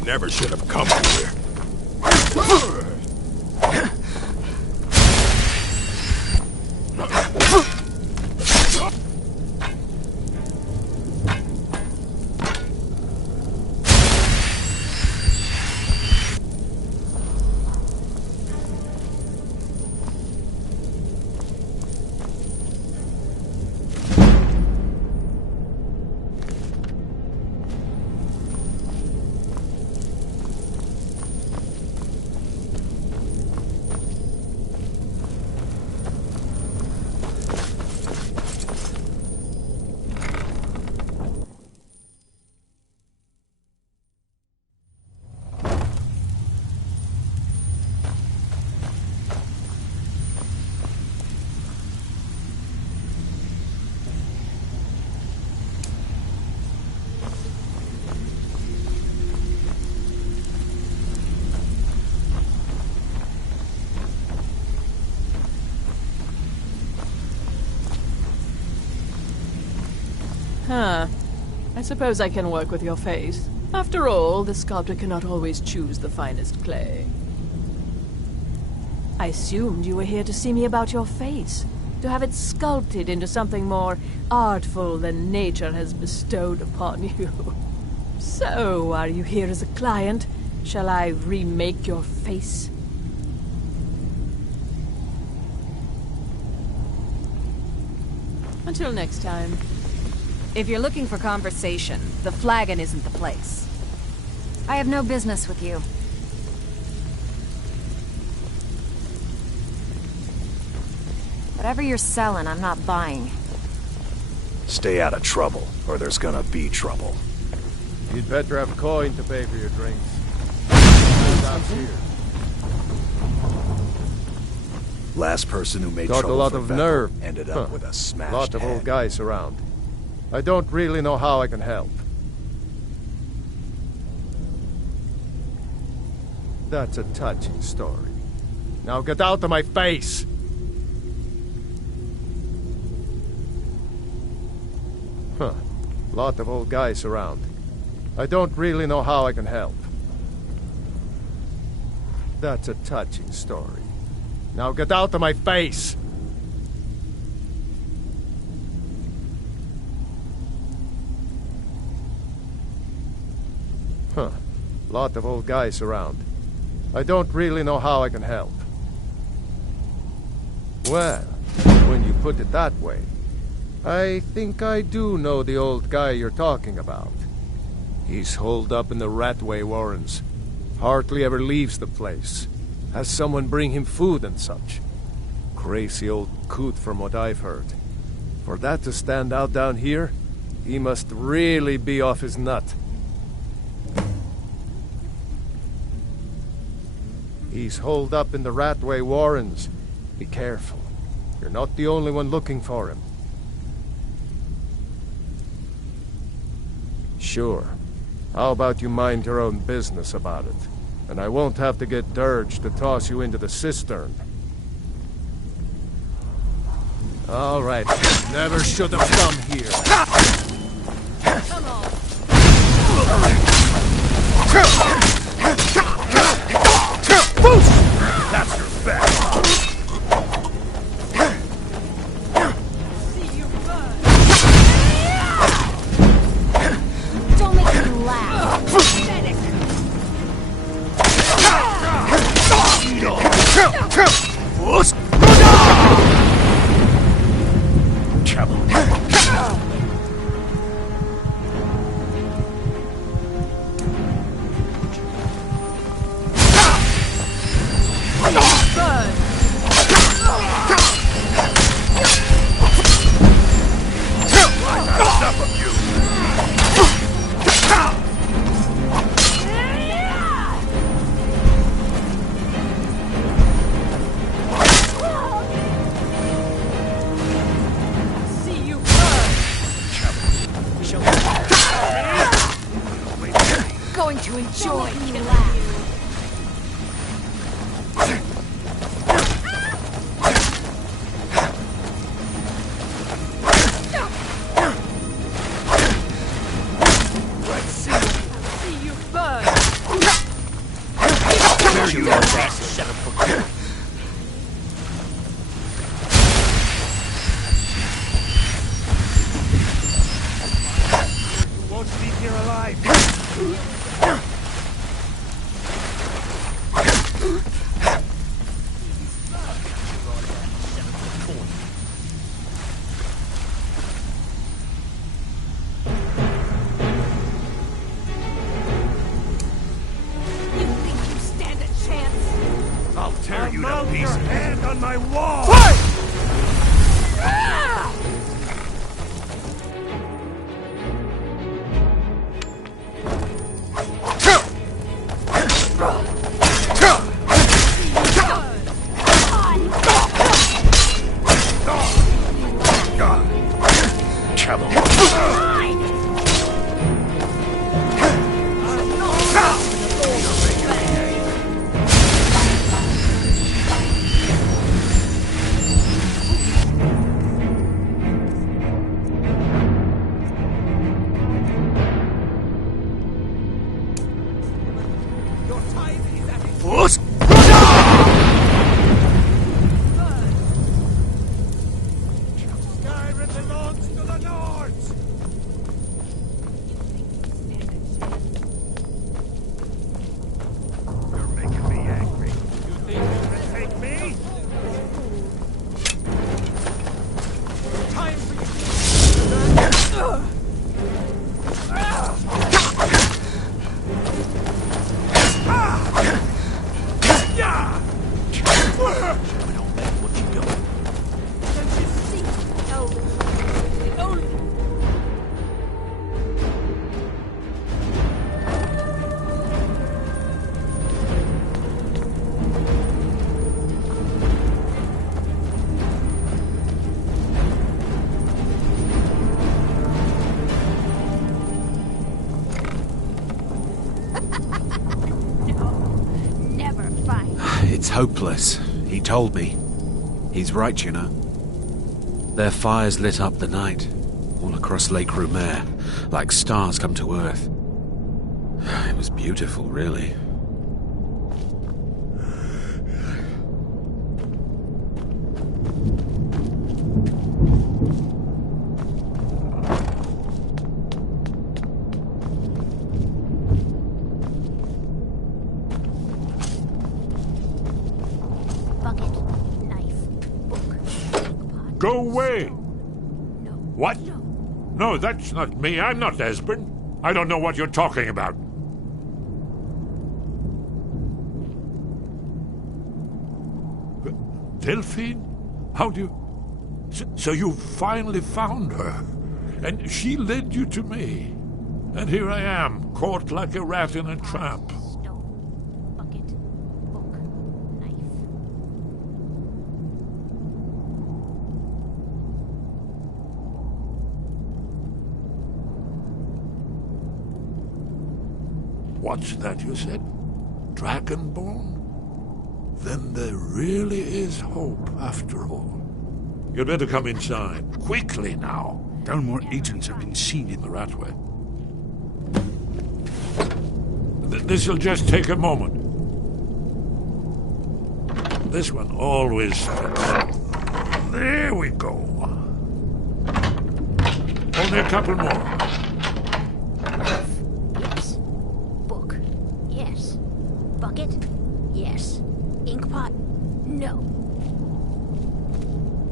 Never should have come here. Huh. I suppose I can work with your face. After all, the sculptor cannot always choose the finest clay. I assumed you were here to see me about your face, to have it sculpted into something more artful than nature has bestowed upon you. So, are you here as a client? Shall I remake your face? Until next time. If you're looking for conversation, the flagon isn't the place. I have no business with you. Whatever you're selling, I'm not buying. Stay out of trouble, or there's gonna be trouble. You'd better have coin to pay for your drinks. Last person who made Got trouble a lot for of Vettel nerve. ended up with a smashed Lot of head. old guys around. I don't really know how I can help. That's a touching story. Now get out of my face! Huh. Lot of old guys around. I don't really know how I can help. That's a touching story. Now get out of my face! Huh. Lot of old guys around. I don't really know how I can help. Well, when you put it that way, I think I do know the old guy you're talking about. He's holed up in the Ratway Warrens. Hardly ever leaves the place. Has someone bring him food and such. Crazy old coot from what I've heard. For that to stand out down here, he must really be off his nut. He's holed up in the Ratway Warrens. Be careful. You're not the only one looking for him. Sure. How about you mind your own business about it? And I won't have to get Dirge to toss you into the cistern. All right. Never should have come here. Come on. That's your best. Don't make me laugh. Pathetic. Going to enjoy your laugh. Let's see you burn. There you are, boss. Shut up for good. You won't leave here alive. Lords! You're making me angry. You think you can take me? Time for you. It's hopeless. He told me. He's right, you know. Their fires lit up the night, all across Lake Rumer, like stars come to Earth. It was beautiful, really. Go away! What? No, that's not me. I'm not Esbern. I don't know what you're talking about. Delphine? How do you... So you finally found her, and she led you to me. And here I am, caught like a rat in a trap. What's that you said? Dragonborn? Then there really is hope, after all. You'd better come inside. Quickly now. Dalmor agents have been seen in the Ratway. This'll just take a moment. This one always fits. There we go. Only a couple more. Bucket? Yes. Inkpot? No.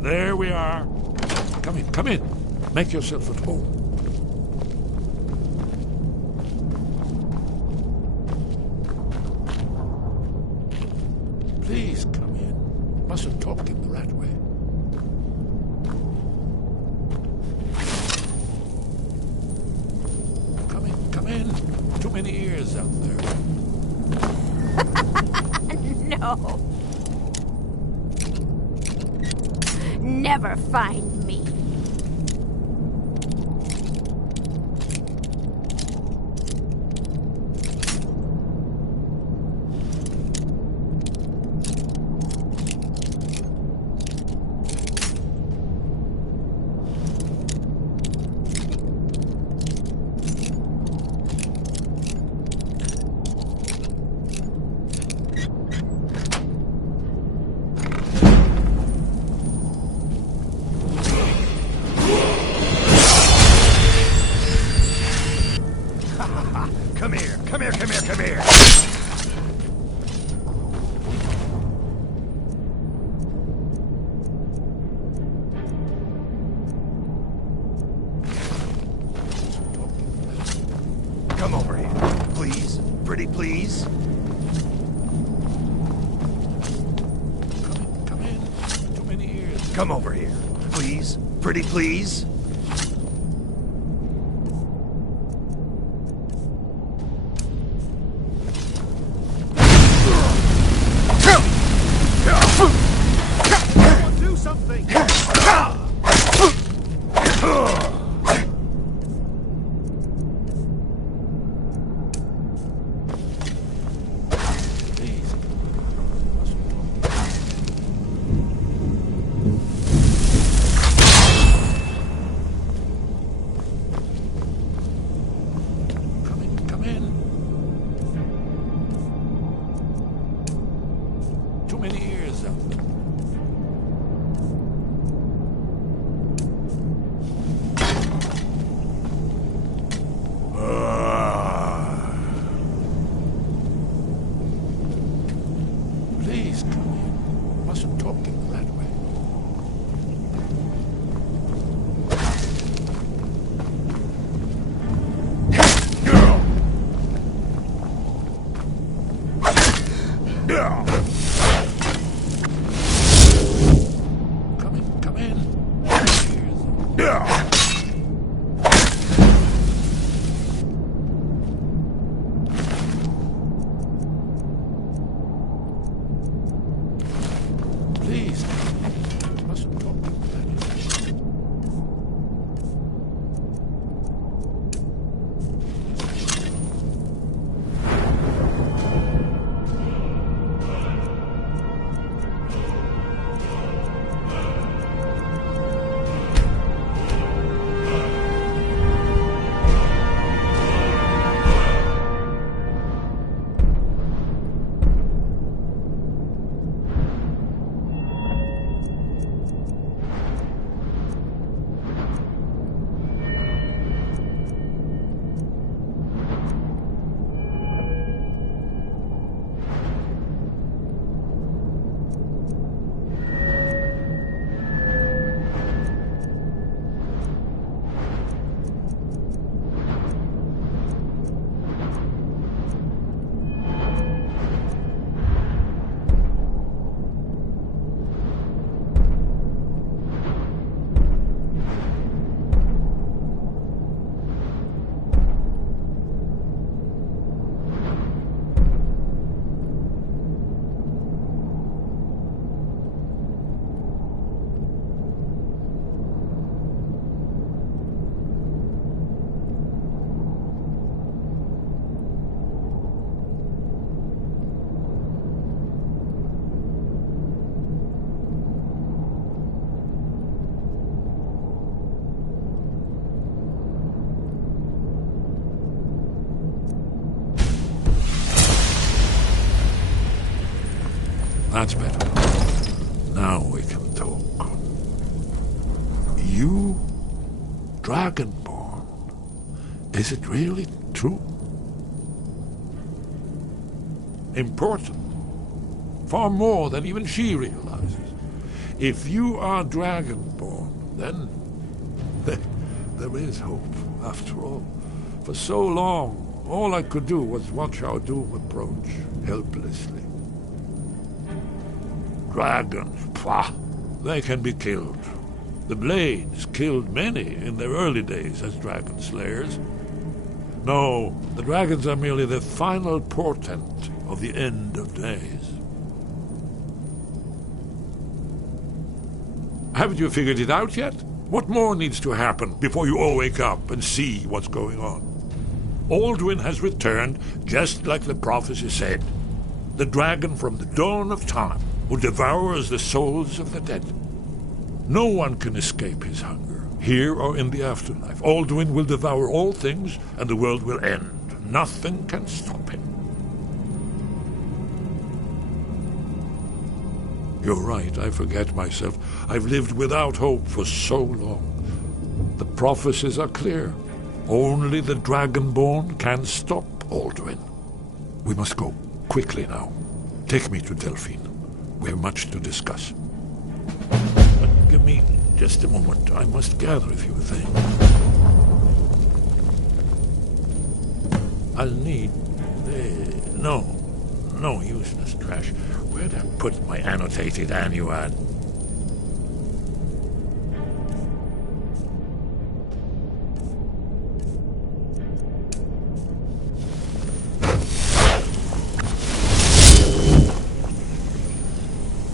There we are. Come in. Make yourself at home. Please come in. Mustn't talk in the rat way. Come in. Too many ears out there. No. Never find me. Come here. Come over here, please. Pretty please. Come in. Too many ears. Come over here, please. Pretty please. Do something. Please. You mustn't talk like that. That's better. Now we can talk. You, Dragonborn, is it really true? Important. Far more than even she realizes. If you are Dragonborn, then there is hope, after all. For so long, all I could do was watch our doom approach, helplessly. Dragons, pah, they can be killed. The Blades killed many in their early days as dragon slayers. No, the dragons are merely the final portent of the end of days. Haven't you figured it out yet? What more needs to happen before you all wake up and see what's going on? Alduin has returned just like the prophecy said. The dragon from the dawn of time who devours the souls of the dead. No one can escape his hunger, here or in the afterlife. Alduin will devour all things, and the world will end. Nothing can stop him. You're right, I forget myself. I've lived without hope for so long. The prophecies are clear. Only the Dragonborn can stop Alduin. We must go, quickly now. Take me to Delphine. We have much to discuss. But give me just a moment. I must gather a few things. I'll need... No useless trash. Where'd I put my annotated annuad?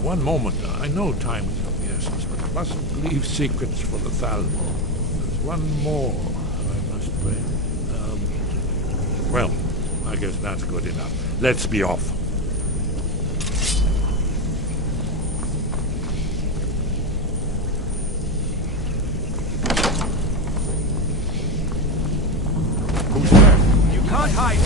One moment. I know time is of the essence, but I mustn't leave secrets for the Thalmor. There's one more I must bring. Well, I guess that's good enough. Let's be off. Who's there? You can't hide!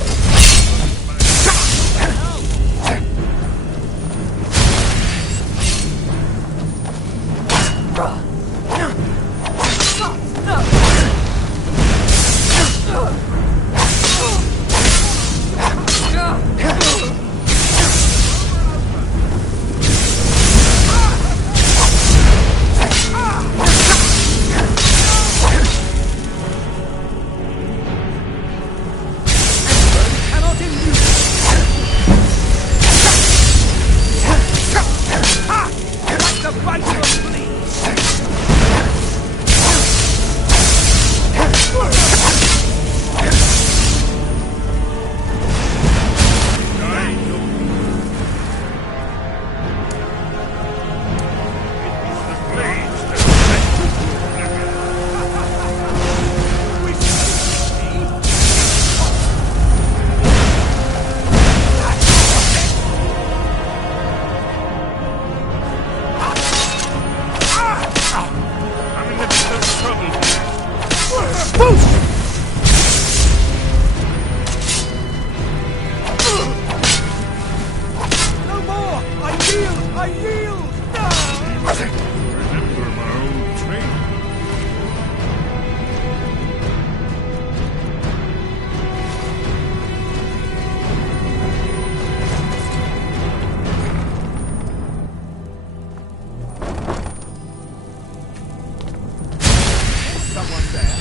someone there.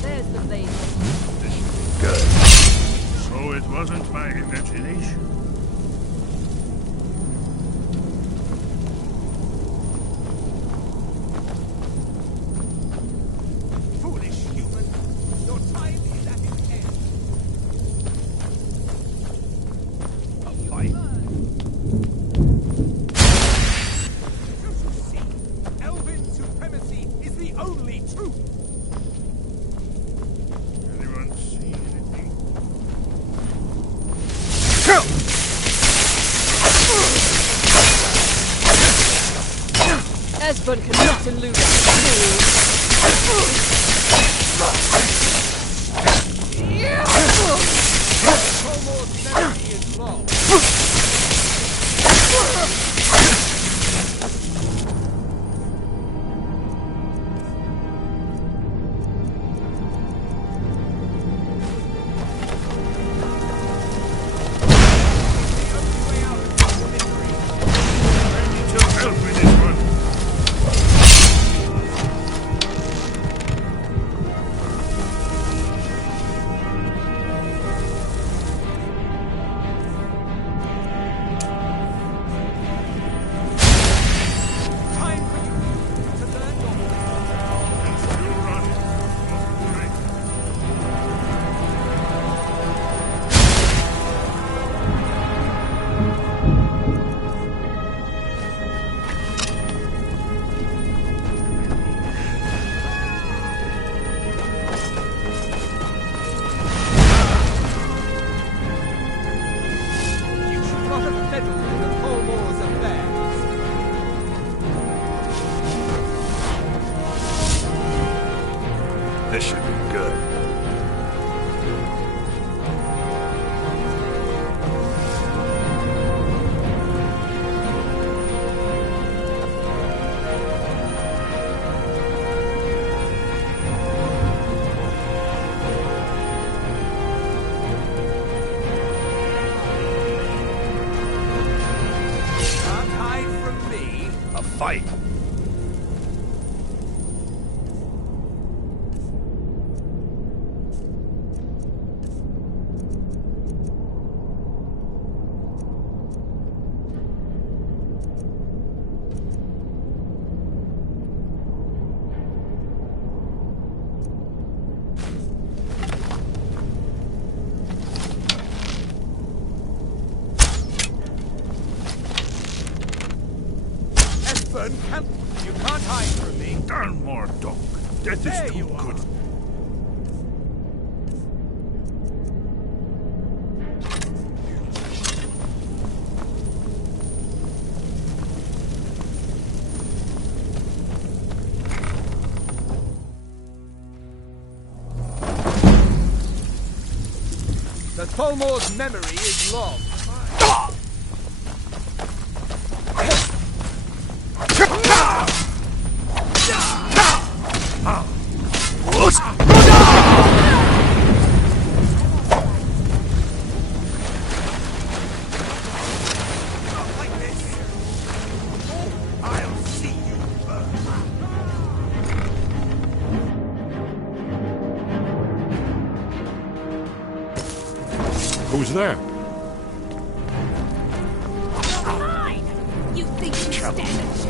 There's the lady. Good. So it wasn't my imagination. Foolish human. Your time is at its end. A fight. Don't you see? Elven supremacy is the only truth. Anyone see anything? Esbern cannot elude us. Almost memory is lost. This should be good. Can't hide from me. A fight. You can't hide from me. Down more, dog. Death There is too you are. good. The Tholmor's memory is long. Who's there? Fine! You think you stand a chance?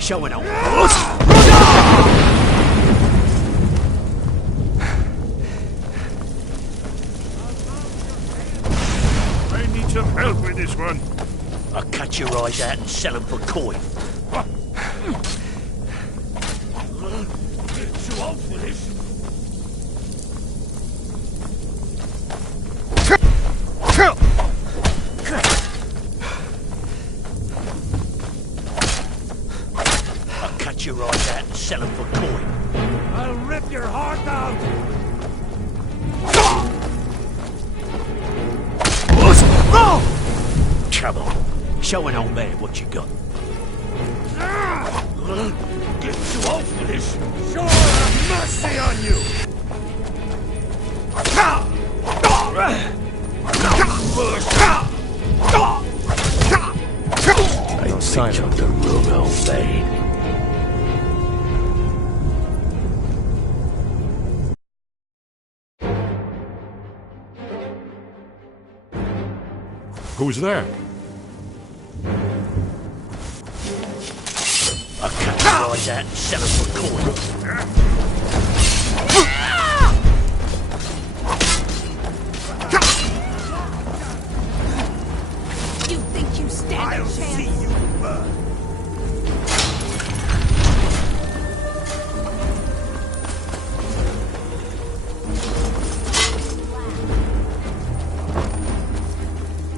Showing off. I need some help with this one. I'll cut your eyes out and sell them for coin. categorize that and sell them for coin. I'll rip your heart out! Come on, show an old man what you got. Getting too old for this. Sure, have mercy on you! No sign of the room, old man. Who's there? I categorize that and sell them for coin. You think you stand a chance? See you burn.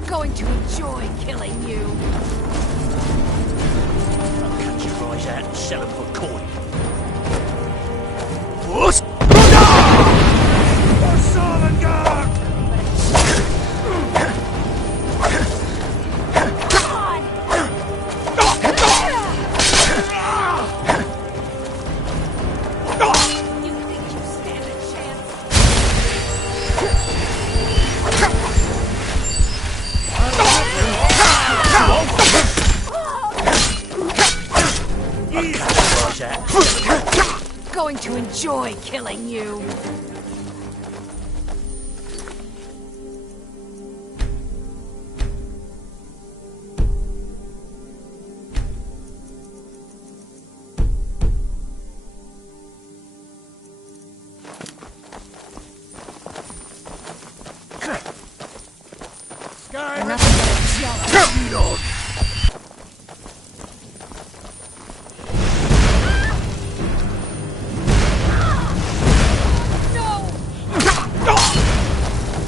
Going to enjoy killing you. I'll cut your eyes out and sell them for coin. For Solengard! You think you stand a chance? Going to enjoy killing you.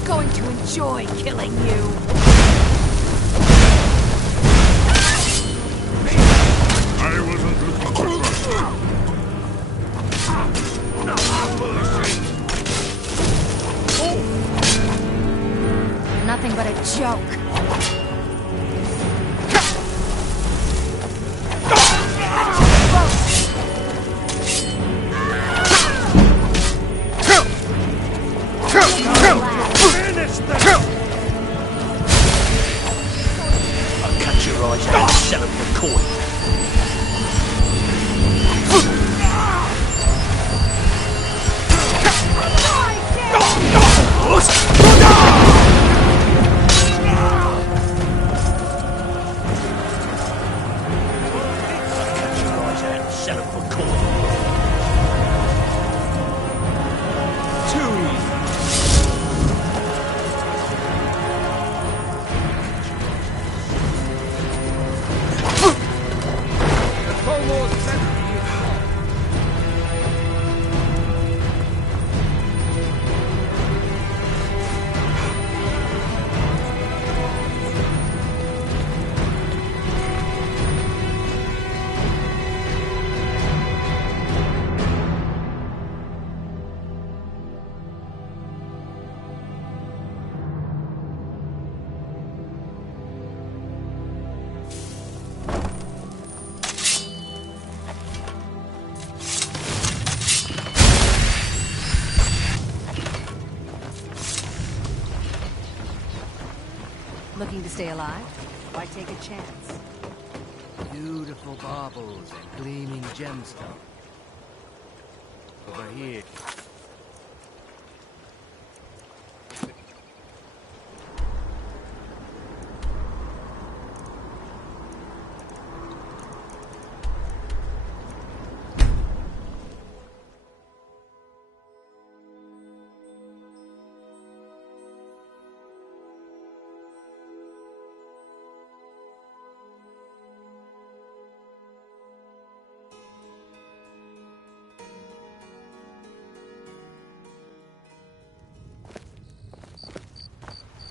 Going to enjoy killing you. I wasn't looking for Nothing but a joke. I'll cut your eyes out and sell them for coin. Sell them for coin. Too easy. Looking to stay alive? Why take a chance? Beautiful baubles and gleaming gemstones. Over here.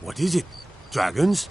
What is it? Dragons?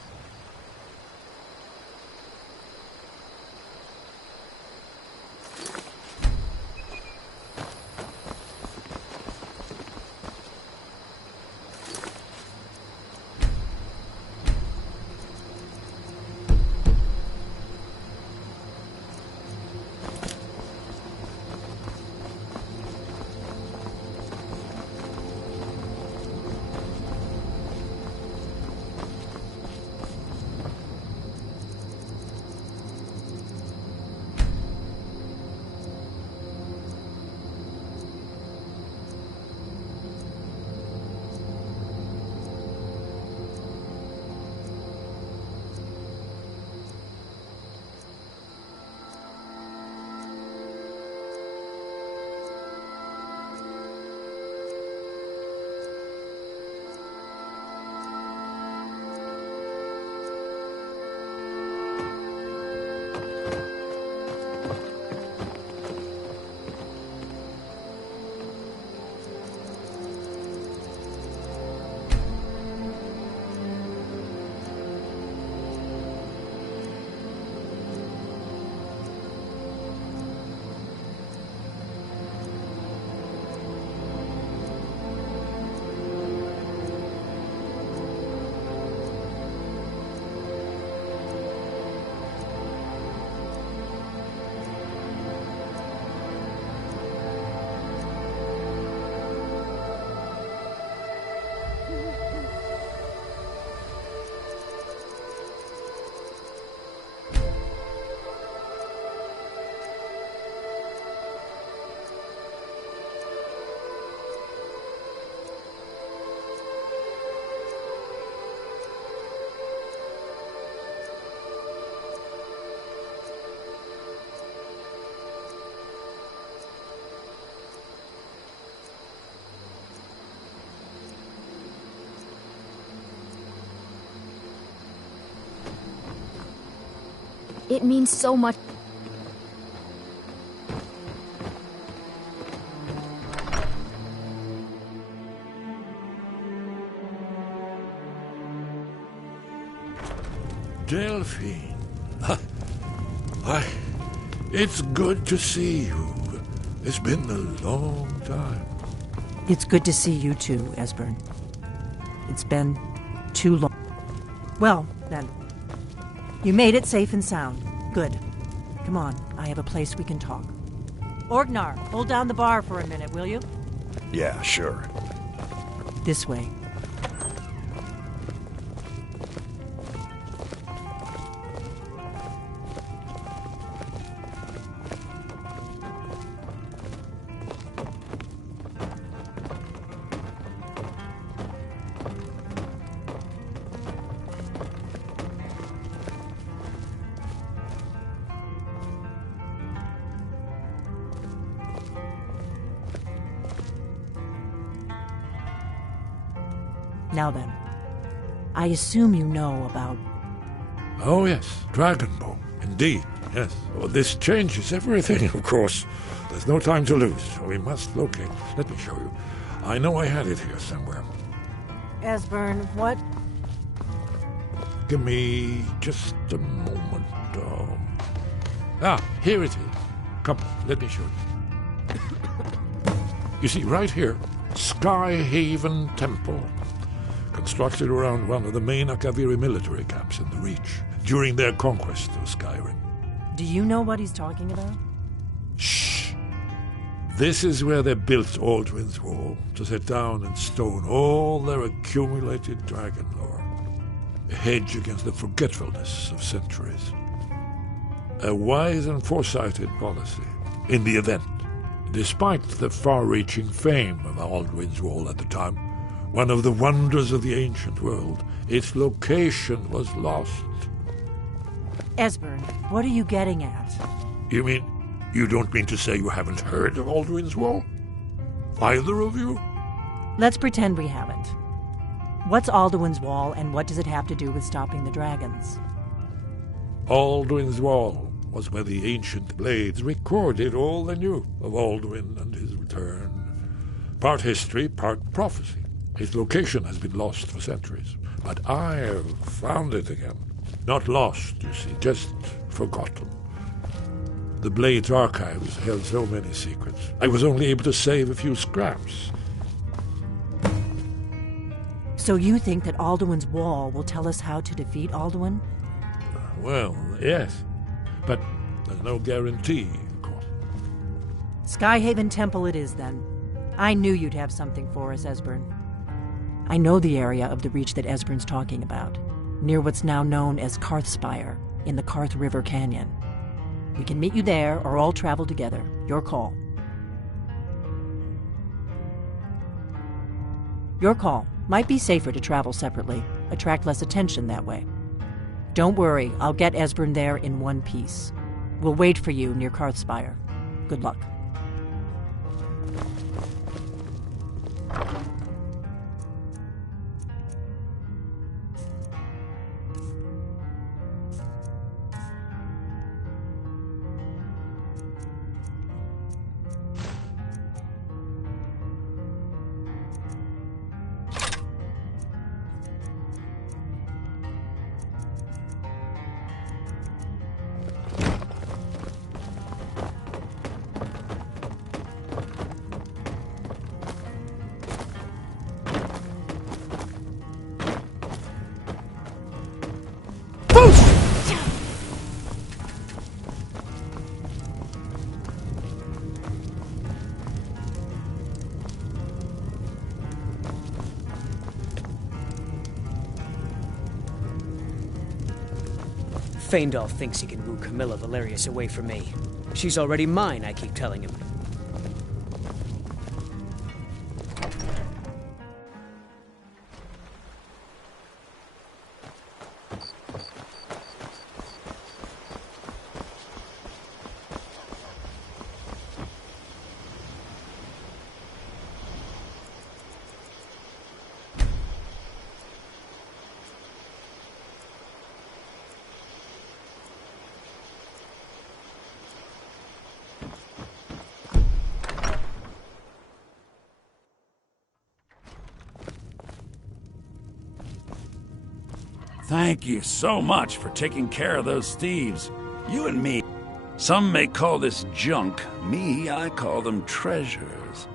It means so much. Delphine. It's good to see you. It's been a long time. It's good to see you too, Esbern. It's been too long. Well, then. You made it safe and sound. Good. Come on, I have a place we can talk. Orgnar, hold down the bar for a minute, will you? Yeah, sure. This way. Now then, I assume you know about... Oh, yes, Dragonbone. Indeed, yes. Oh, this changes everything, of course. There's no time to lose. We must locate. Let me show you. I know I had it here somewhere. Esbern, what? Give me just a moment. Here it is. Come, let me show you. You see, right here, Skyhaven Temple. Constructed around one of the main Akaviri military camps in the Reach during their conquest of Skyrim. Do you know what he's talking about? Shh! This is where they built Alduin's Wall to set down in stone all their accumulated dragon lore. A hedge against the forgetfulness of centuries. A wise and foresighted policy in the event. Despite the far-reaching fame of Alduin's Wall at the time, one of the wonders of the ancient world, its location was lost. Esbern, what are you getting at? You mean, you don't mean to say you haven't heard of Alduin's Wall? Either of you? Let's pretend we haven't. What's Alduin's Wall, and what does it have to do with stopping the dragons? Alduin's Wall was where the ancient blades recorded all they knew of Alduin and his return. Part history, part prophecy. His location has been lost for centuries, but I have found it again. Not lost, you see, just forgotten. The Blade's archives held so many secrets. I was only able to save a few scraps. So you think that Alduin's Wall will tell us how to defeat Alduin? Well, yes, but there's no guarantee, of course. Skyhaven Temple it is, then. I knew you'd have something for us, Esbern. I know the area of the Reach that Esbern's talking about, near what's now known as Karthspire, in the Karth River Canyon. We can meet you there, or all travel together. Your call. Your call. Might be safer to travel separately. Attract less attention that way. Don't worry, I'll get Esbern there in one piece. We'll wait for you near Karthspire. Good luck. Feindal thinks he can woo Camilla Valerius away from me. She's already mine, I keep telling him. Thank you so much for taking care of those thieves. You and me. Some may call this junk. Me, I call them treasures.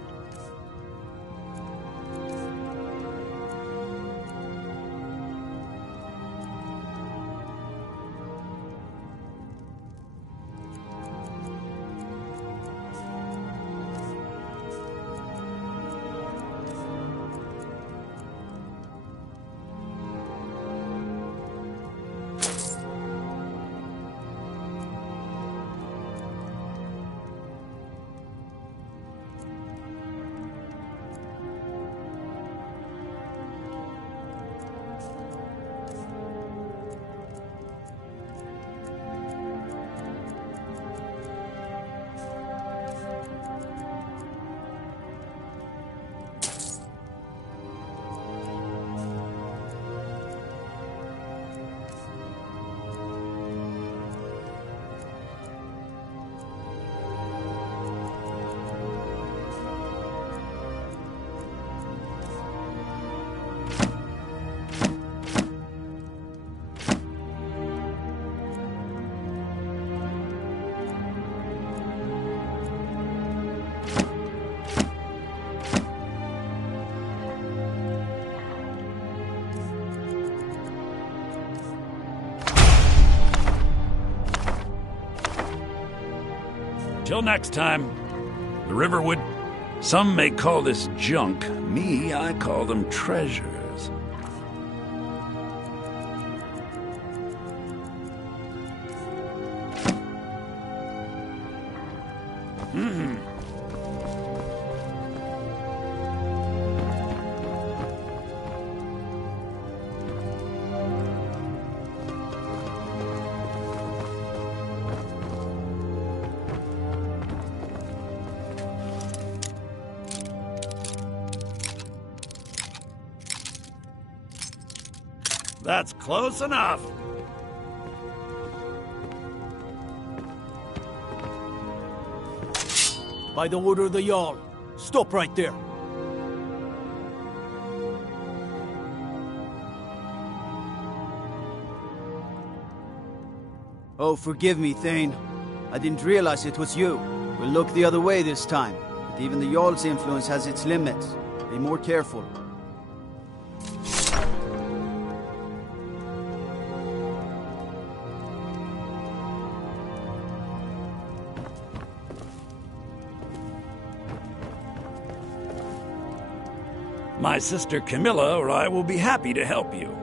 Till next time, the Riverwood. Some may call this junk. Me, I call them treasures. That's close enough. By the order of the Jarl, stop right there. Oh, forgive me, Thane. I didn't realize it was you. We'll look the other way this time. But even the Jarl's influence has its limits. Be more careful. My sister Camilla or I will be happy to help you.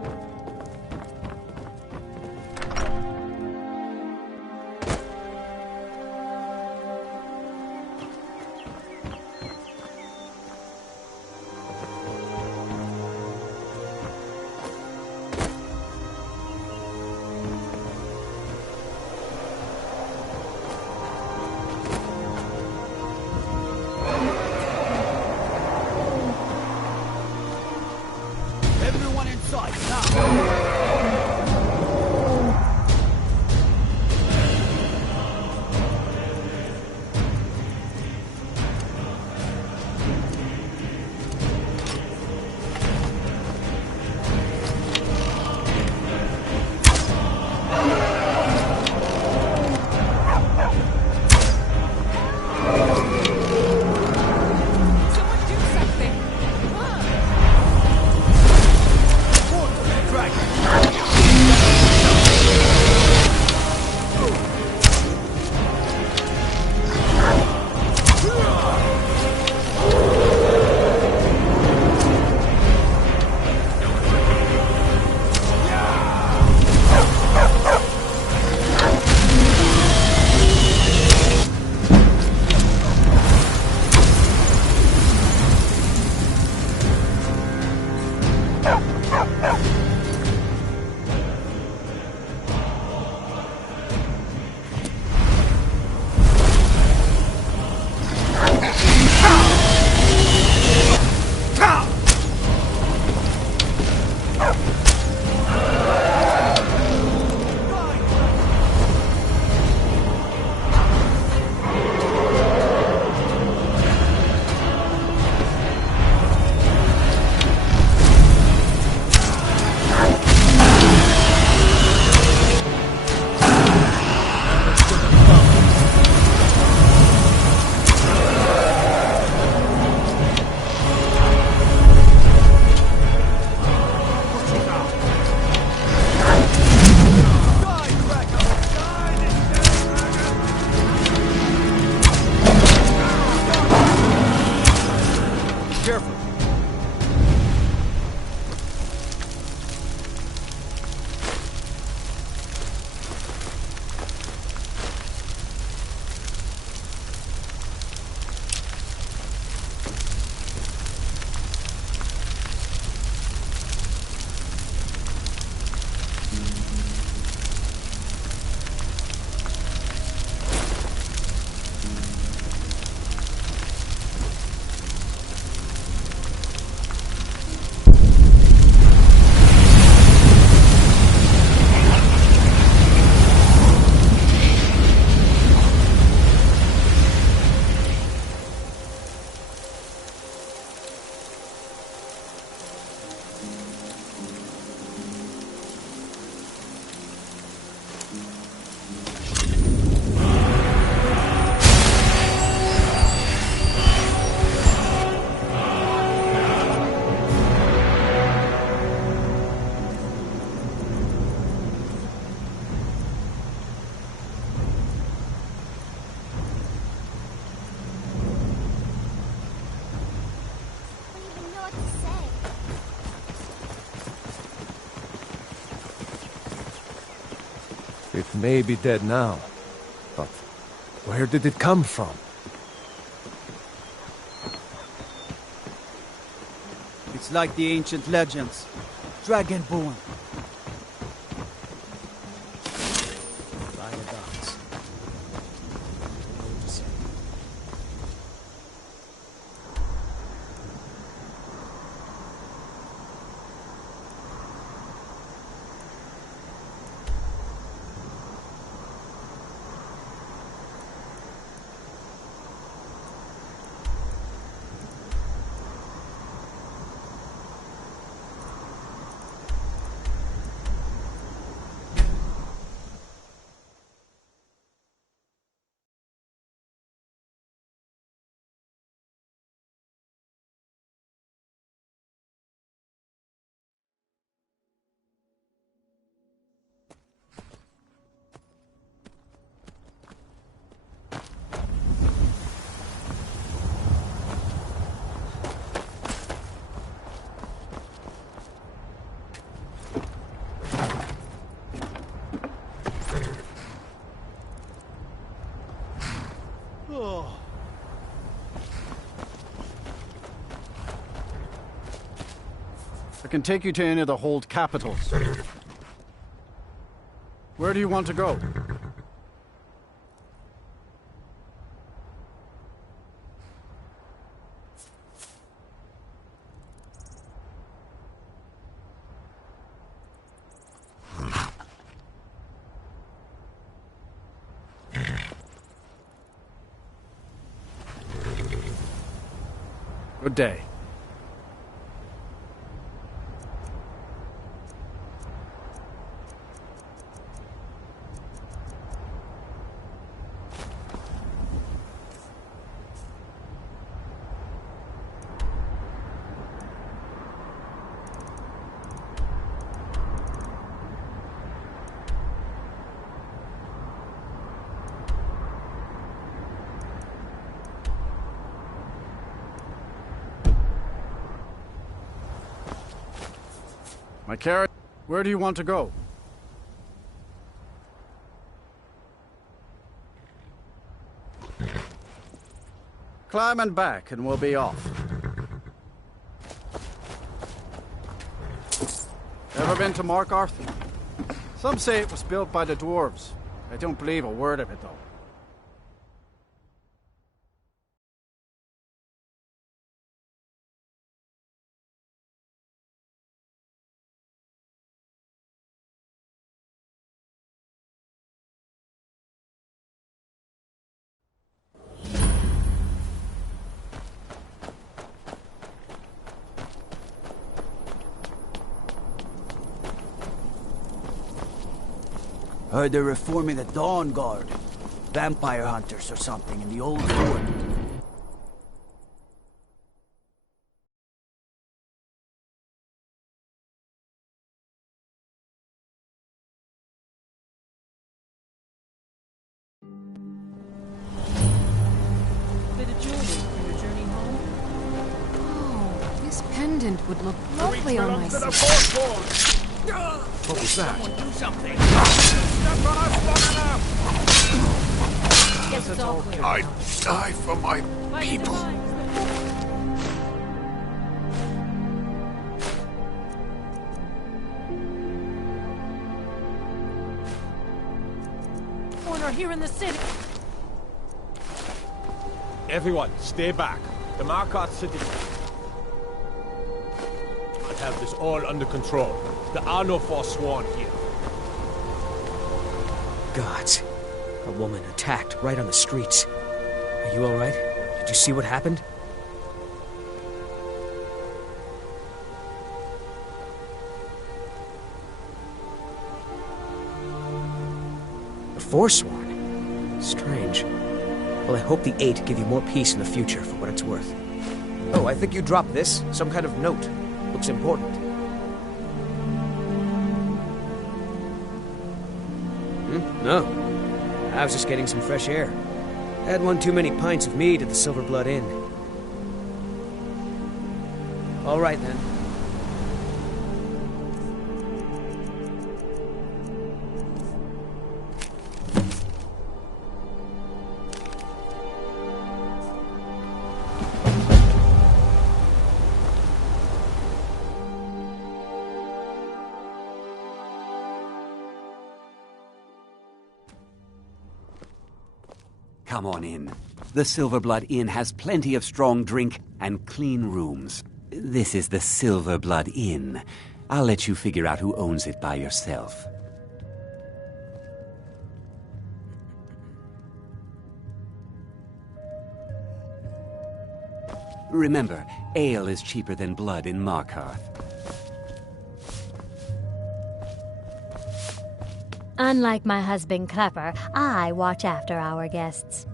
Dragon! careful. It may be dead now, but where did it come from? It's like the ancient legends. Dragonborn. By the gods. I can take you to any of the hold capitals. Where do you want to go? Good day. My carrot, where do you want to go? Climb and back, and we'll be off. Ever been to Mark Arthur? Some say it was built by the dwarves. I don't believe a word of it, though. Heard they're reforming the Dawn Guard. Vampire hunters or something in the old fort. Bit of jewelry for your journey home? Oh, pendant would look lovely on my skin. What was that? Someone do something. Guess it's all clear. I die for my people. Corner here in the city. Everyone, stay back. The Markarth city. I have this all under control. There are no Forsworn here. Gods. A woman attacked right on the streets. Are you alright? Did you see what happened? The Forsworn? Strange. Well, I hope the Eight give you more peace in the future for what it's worth. Oh, I think you dropped this. Some kind of note. Looks important. No. I was just getting some fresh air. Had one too many pints of mead at the Silver Blood Inn. All right, then. Come on in. The Silver Blood Inn has plenty of strong drink and clean rooms. This is the Silver Blood Inn. I'll let you figure out who owns it by yourself. Remember, ale is cheaper than blood in Markarth. Unlike my husband Clapper, I watch after our guests.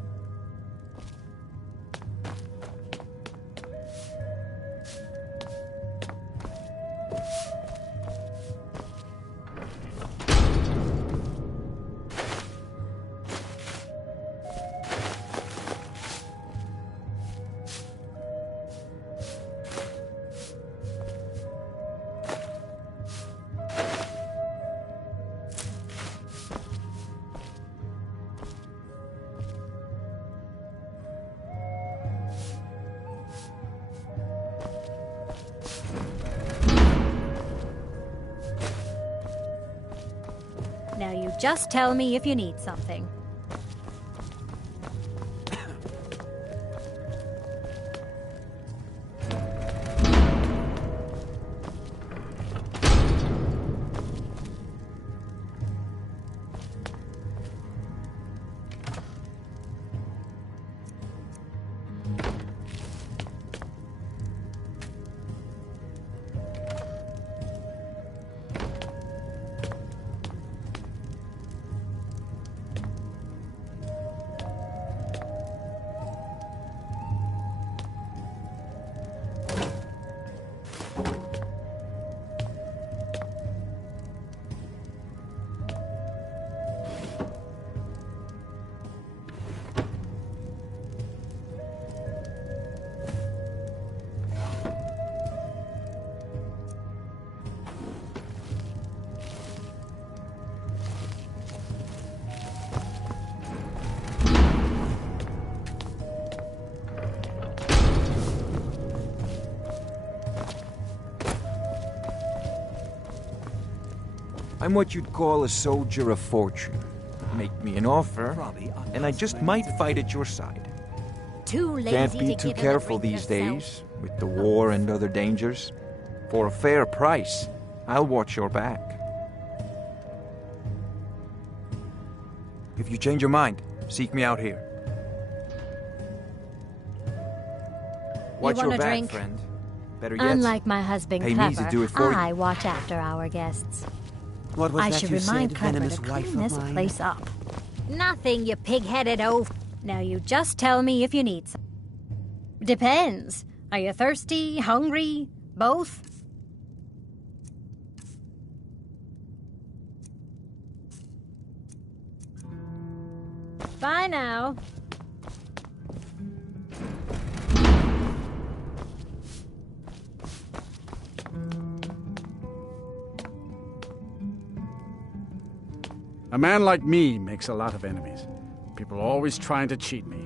Now you just tell me if you need something. I'm what you'd call a soldier of fortune. Make me an offer, and I just might fight at your side. Too lazy Can't be to too give careful a drink these yourself. days, with the war and other dangers. For a fair price, I'll watch your back. If you change your mind, seek me out here. Watch You your want a back, drink? friend. Better yet, Unlike my husband pay Clapper, me to do it for you. I watch after our guests. What was I that should you remind said, Clapper venomous to wife clean of this mine? place up. Nothing, you pig-headed oaf. Now you just tell me if you need some. Depends. Are you thirsty, hungry, both? Bye now. A man like me makes a lot of enemies. People always trying to cheat me.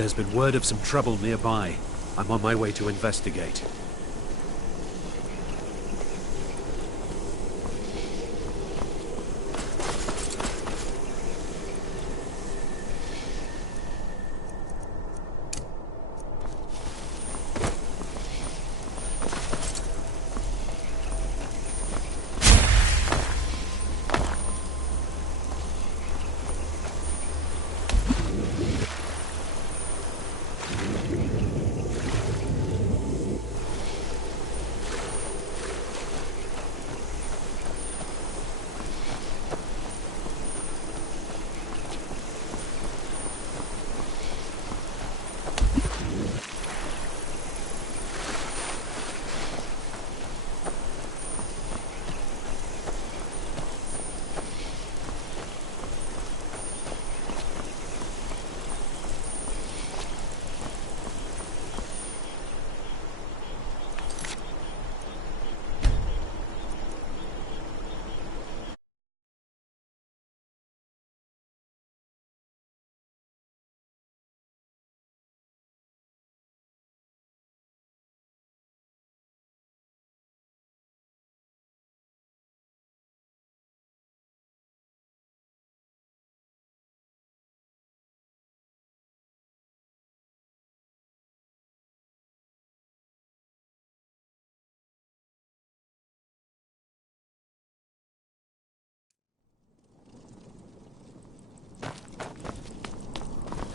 There's been word of some trouble nearby. I'm on my way to investigate.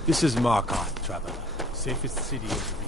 This is Markarth, traveler. Safest city in reach.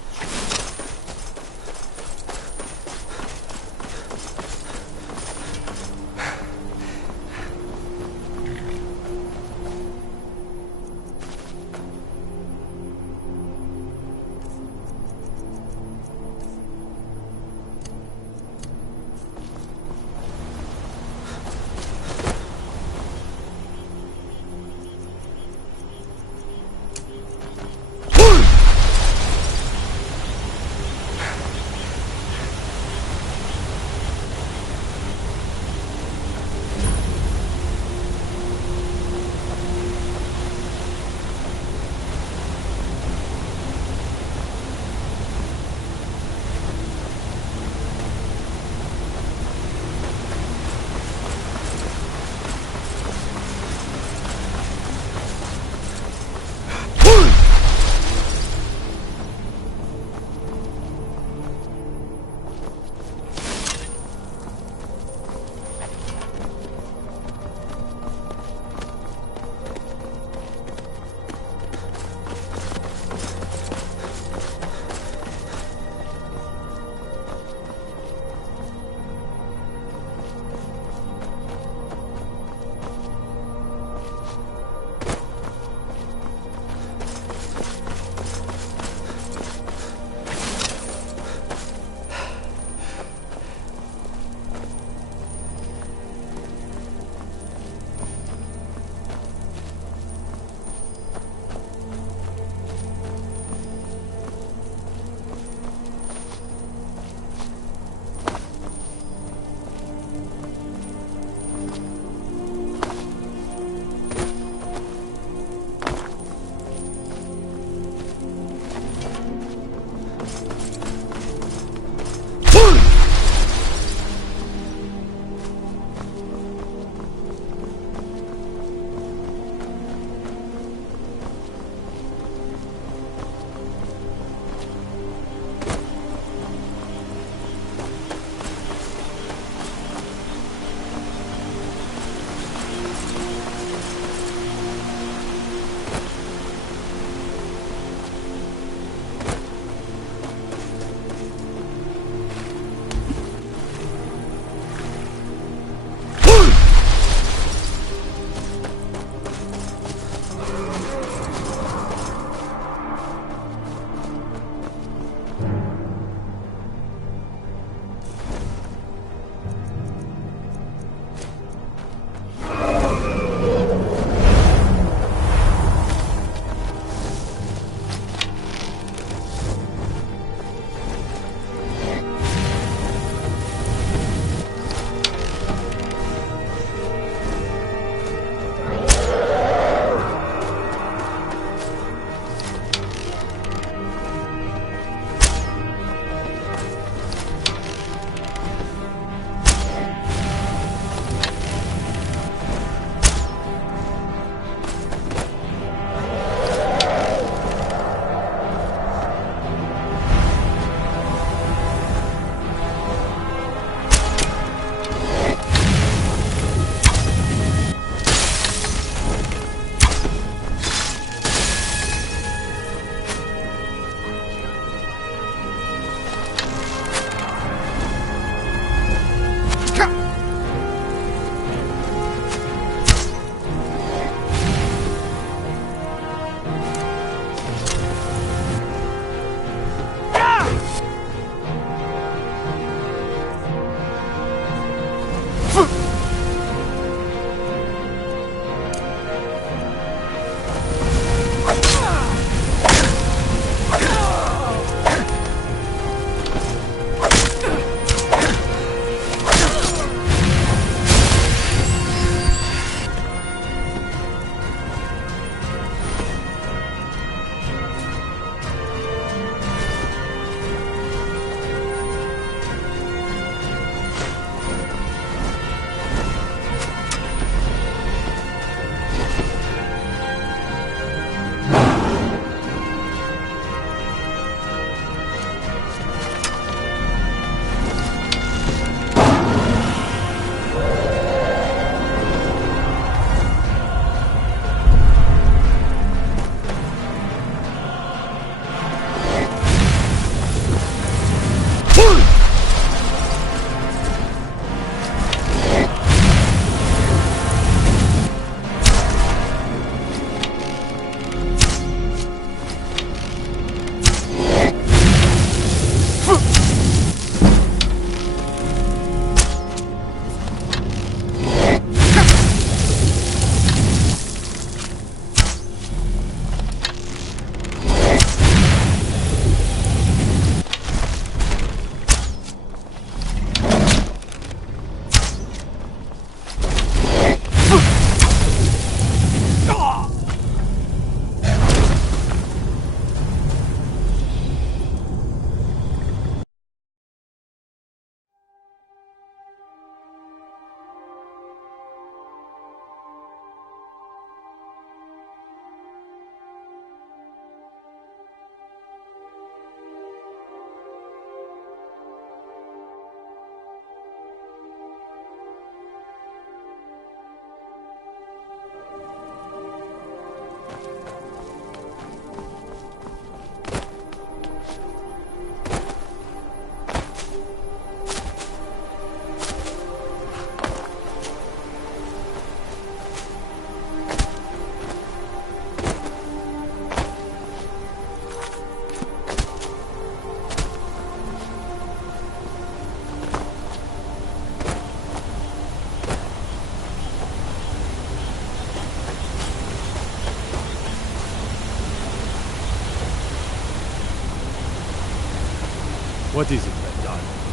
What is it, my darling?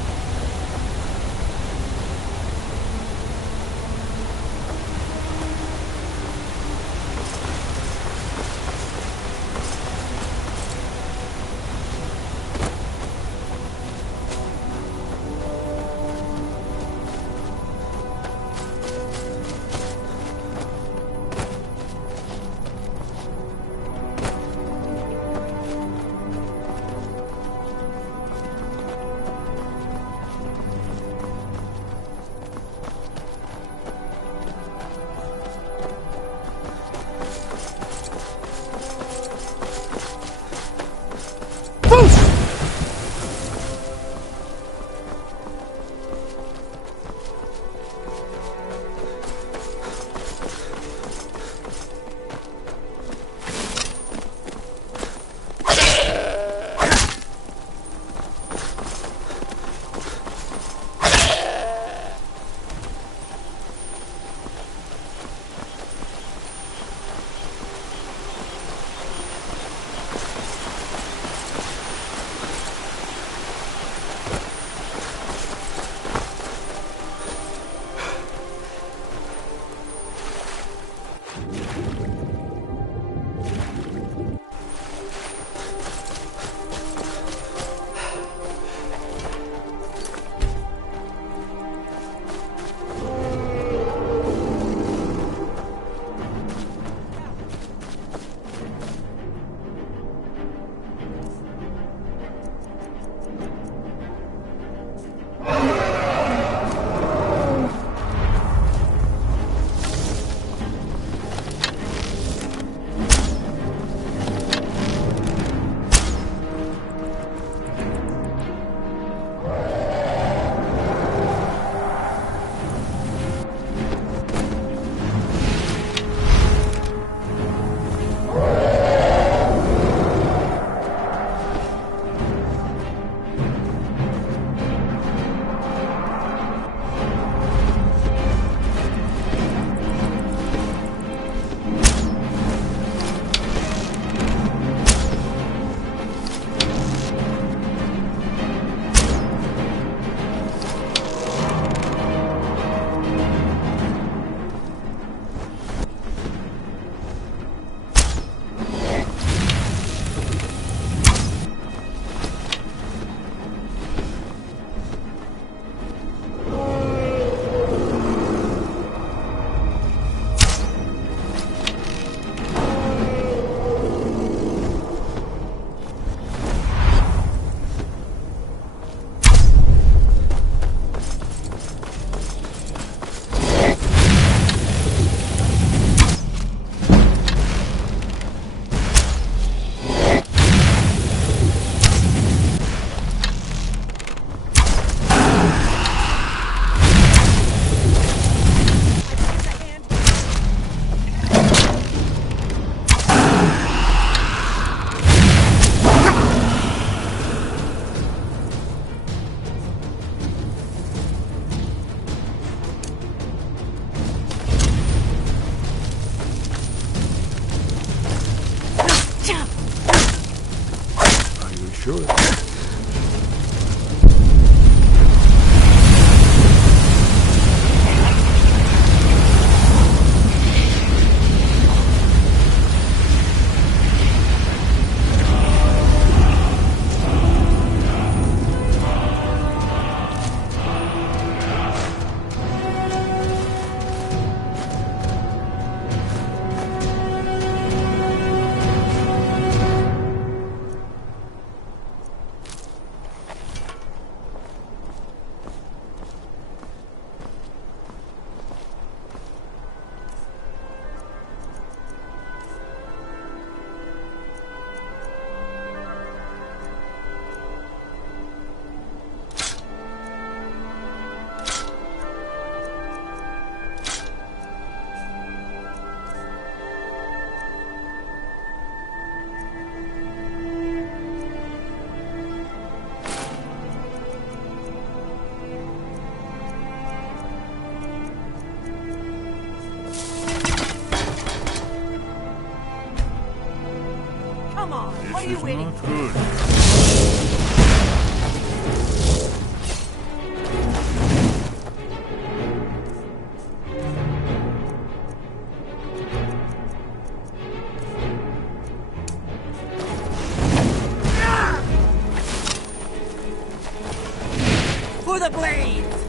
For the blades!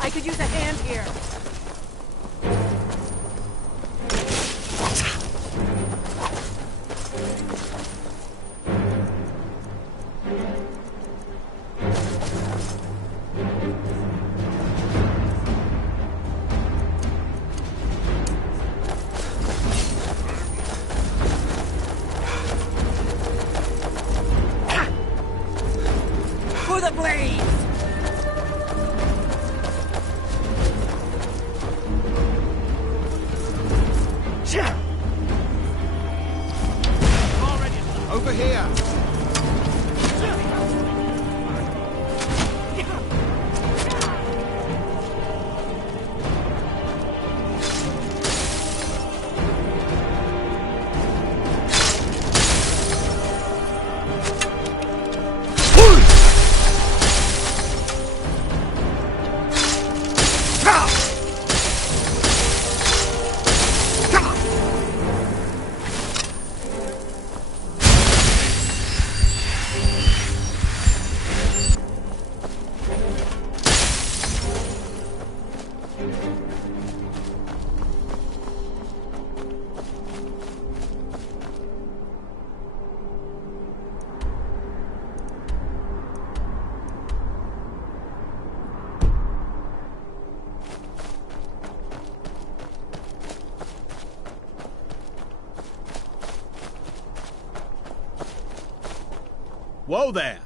I could use a hand here. For the blades! Over here! Whoa there!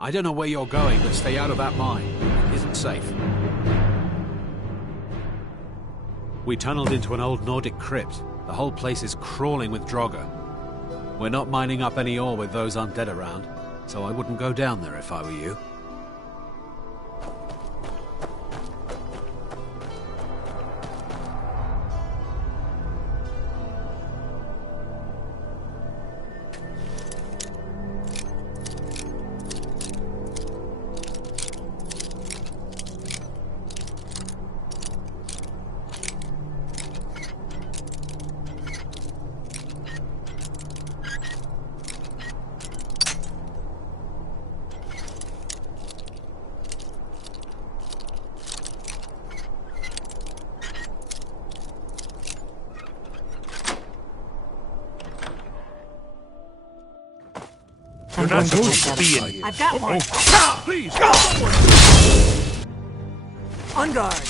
I don't know where you're going, but stay out of that mine. It isn't safe. We tunneled into an old Nordic crypt. The whole place is crawling with Draugr. We're not mining up any ore with those undead around, so I wouldn't go down there if I were you. You're not supposed to be in here. I've got one. Please, On guard.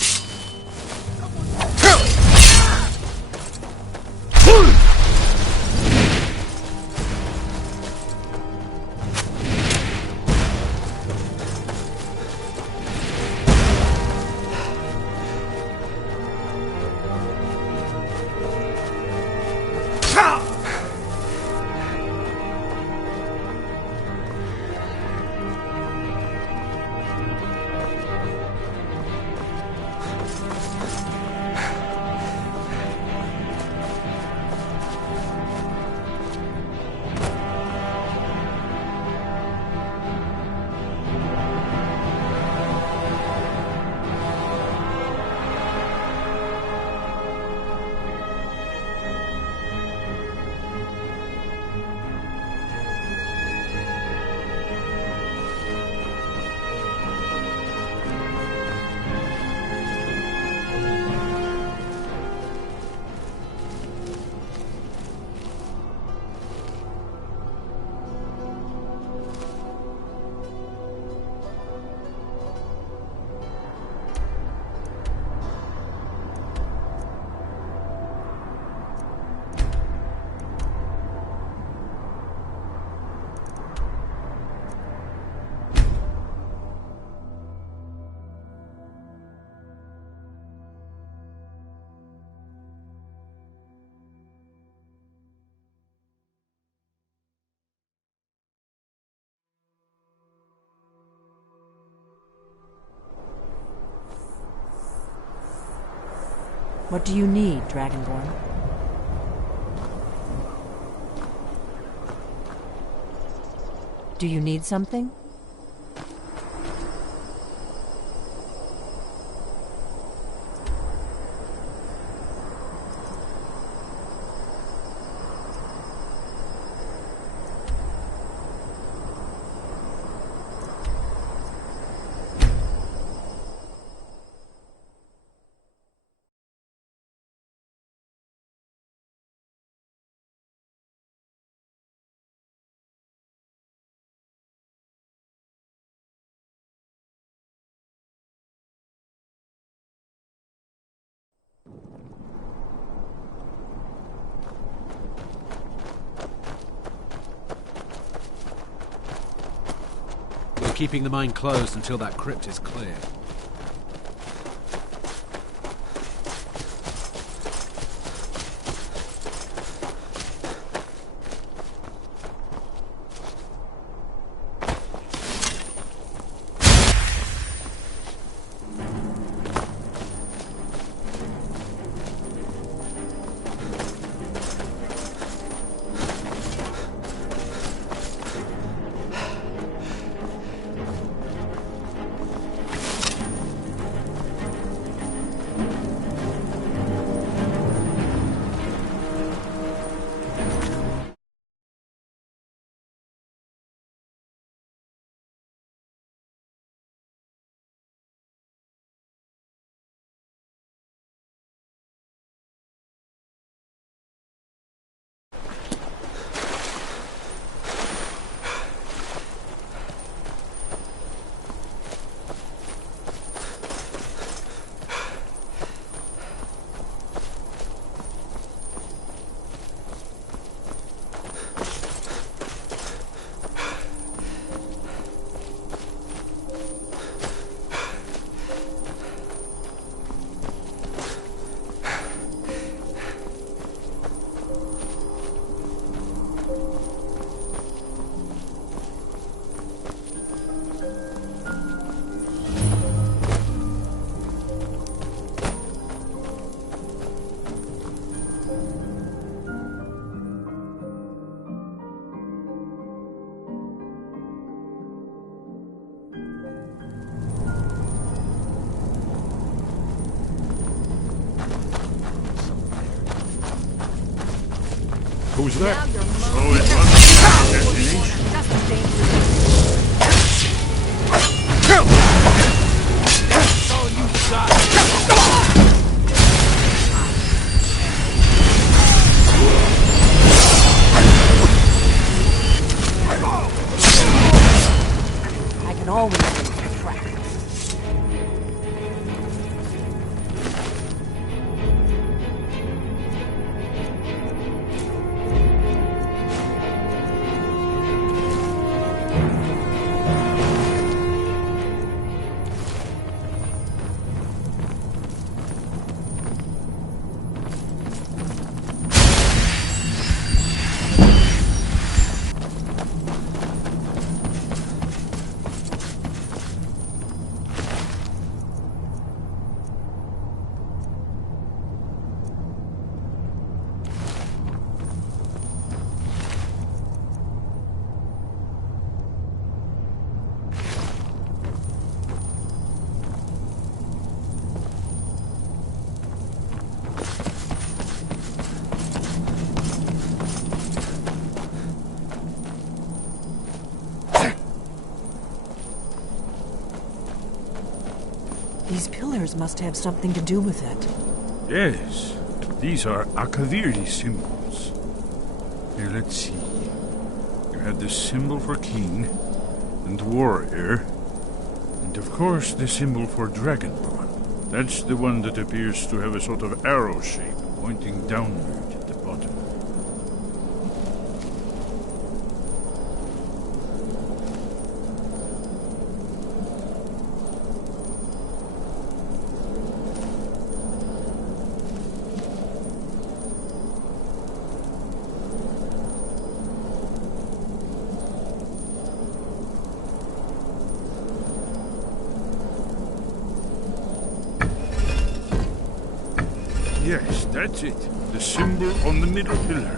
What do you need, Dragonborn? Do you need something? We're keeping the mine closed until that crypt is cleared. Who's that? So it must be destination. I can always track. These pillars must have something to do with it. Yes, these are Akaviri symbols. Here, let's see. You have the symbol for king and warrior, and of course the symbol for dragonborn. That's the one that appears to have a sort of arrow shape pointing downward at the bottom. Yes, that's it. The symbol on the middle pillar.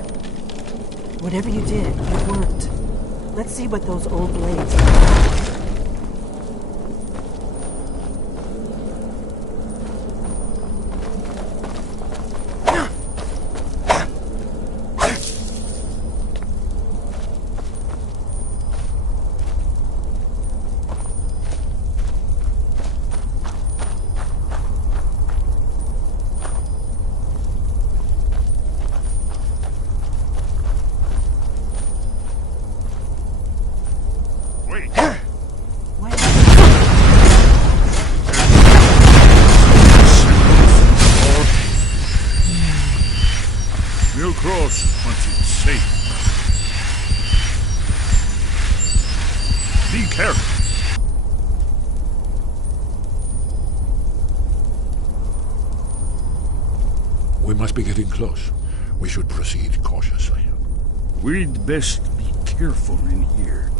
Whatever you did, it worked. Let's see what those old blades are. We'll cross once it's safe. Be careful. We must be getting close. We should proceed cautiously. We'd best be careful in here.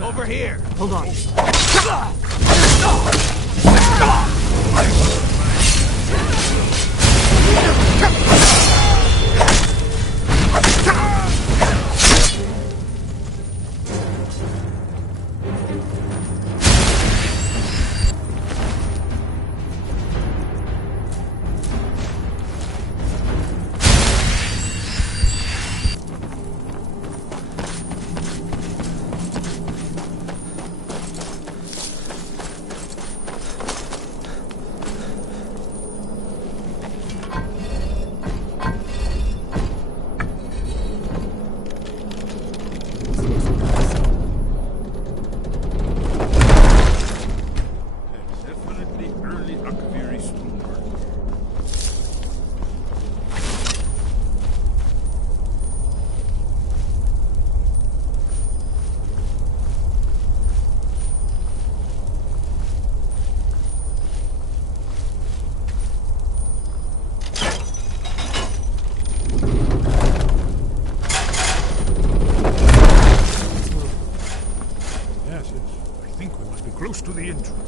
Over here! Hold on. Close to the entrance.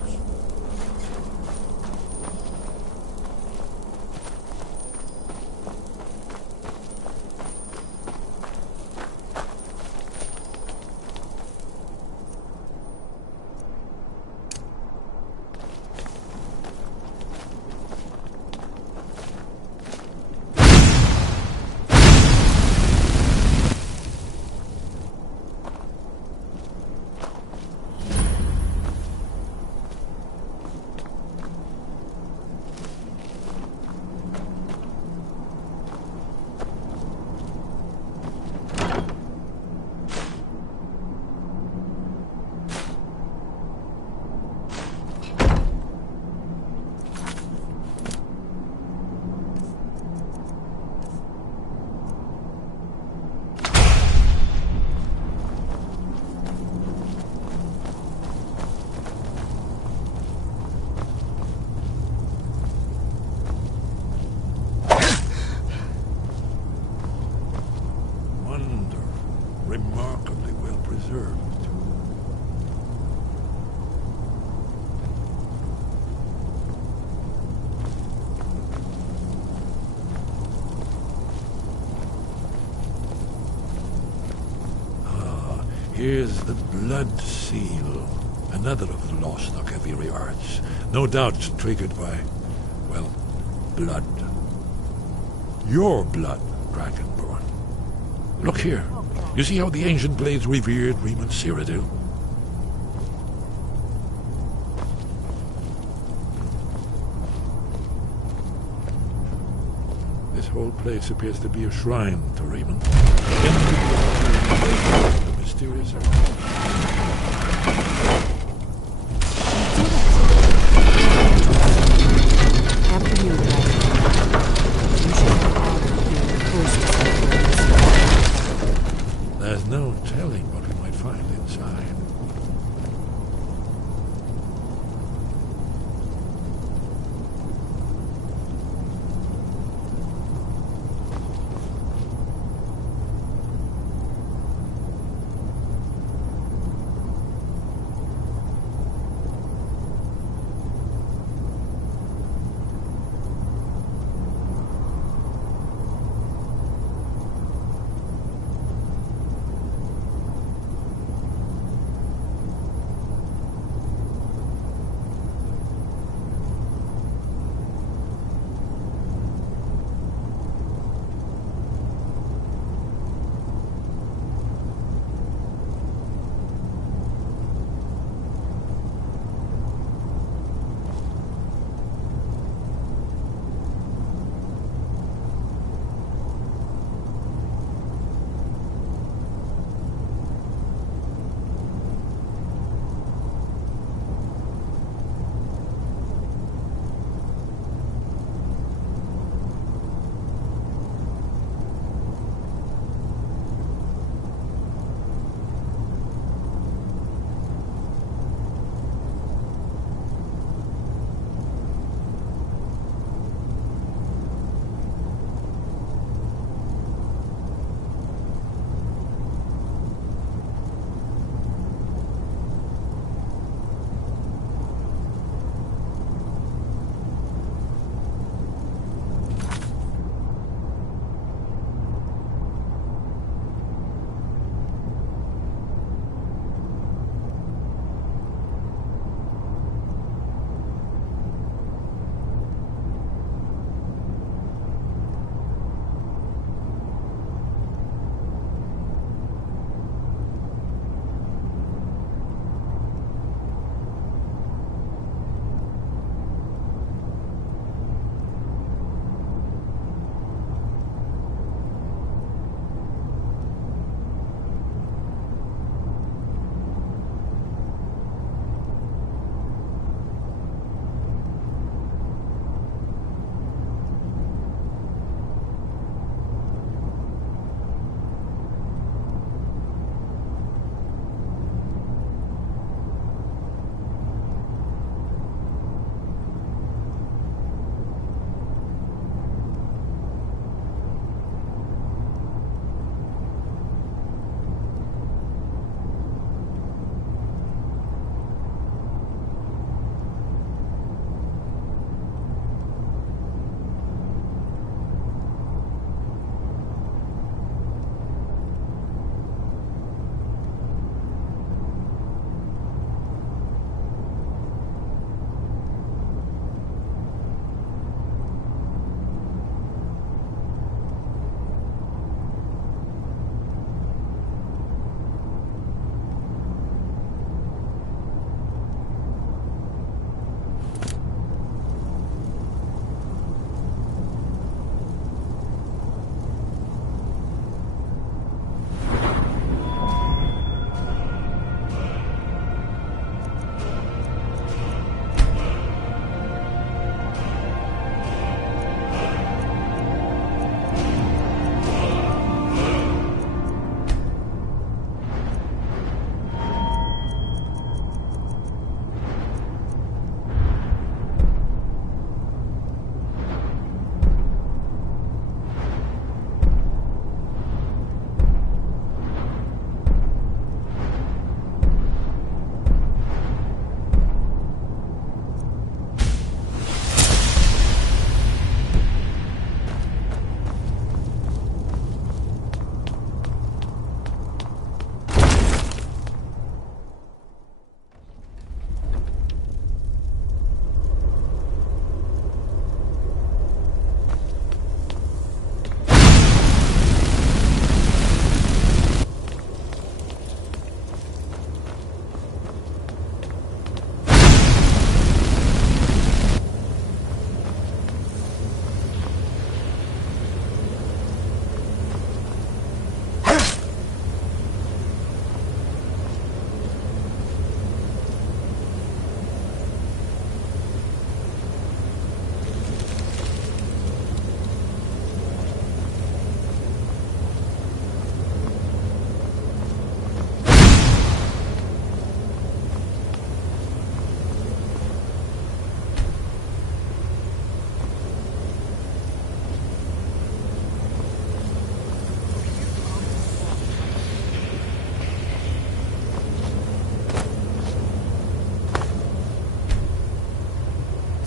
Remarkably well preserved. Ah, here's the blood seal. Another of the lost Akaviri arts. No doubt triggered by, well, blood. Your blood, Dragonborn. Look here. You see how the ancient blades revered Riemann Cyrodiil? This whole place appears to be a shrine to Riemann. The mysterious After you left, you should have the honor of being the first to celebrate this. There's no telling what we might find inside.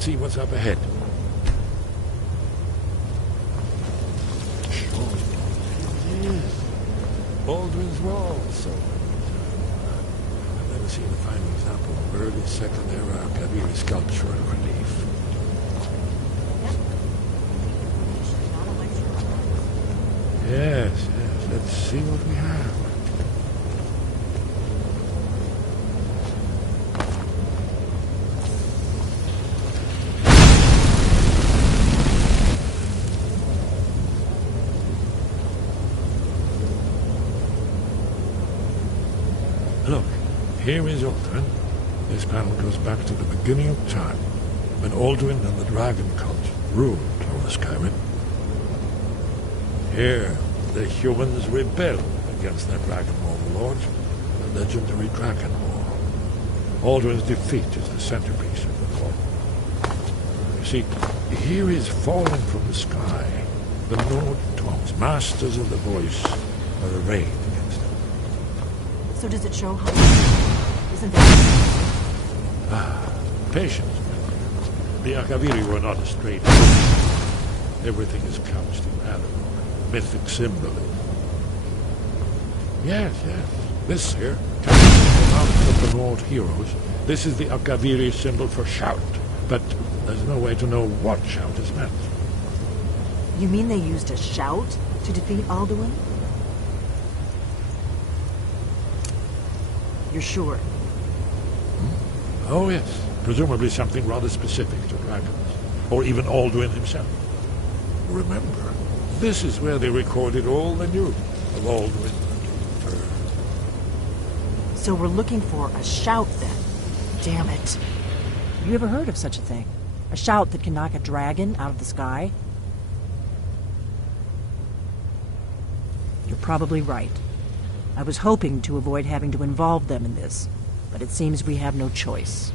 see what's up ahead. Yes. Baldwin's Wall, so... I've never seen a fine example of early Second Era Kaviri sculpture and relief. Yes, yes. Let's see what we have. Look, here is Alduin. This panel goes back to the beginning of time, when Alduin and the Dragon Cult ruled over Skyrim. Here, the humans rebelled against their dragon overlord, the legendary Dragon War. Alduin's defeat is the centerpiece of the call. You see, here is falling from the sky. The Nord Tongs, masters of the voice, are arrayed against him. So does it show how... Isn't that... Patience, my dear. The Akaviri were not a straight. Everything is couched in allegory, mythic symbolism. Yes, yes. This here, comes from the mouth of the Nord heroes. This is the Akaviri symbol for shout, but there's no way to know what shout is meant. You mean they used a shout to defeat Alduin? You're sure? Oh, yes. Presumably something rather specific to dragons, or even Alduin himself. Remember, this is where they recorded all the news of Alduin and Fur. So we're looking for a shout, then. Damn it. Have you ever heard of such a thing? A shout that can knock a dragon out of the sky? You're probably right. I was hoping to avoid having to involve them in this, but it seems we have no choice.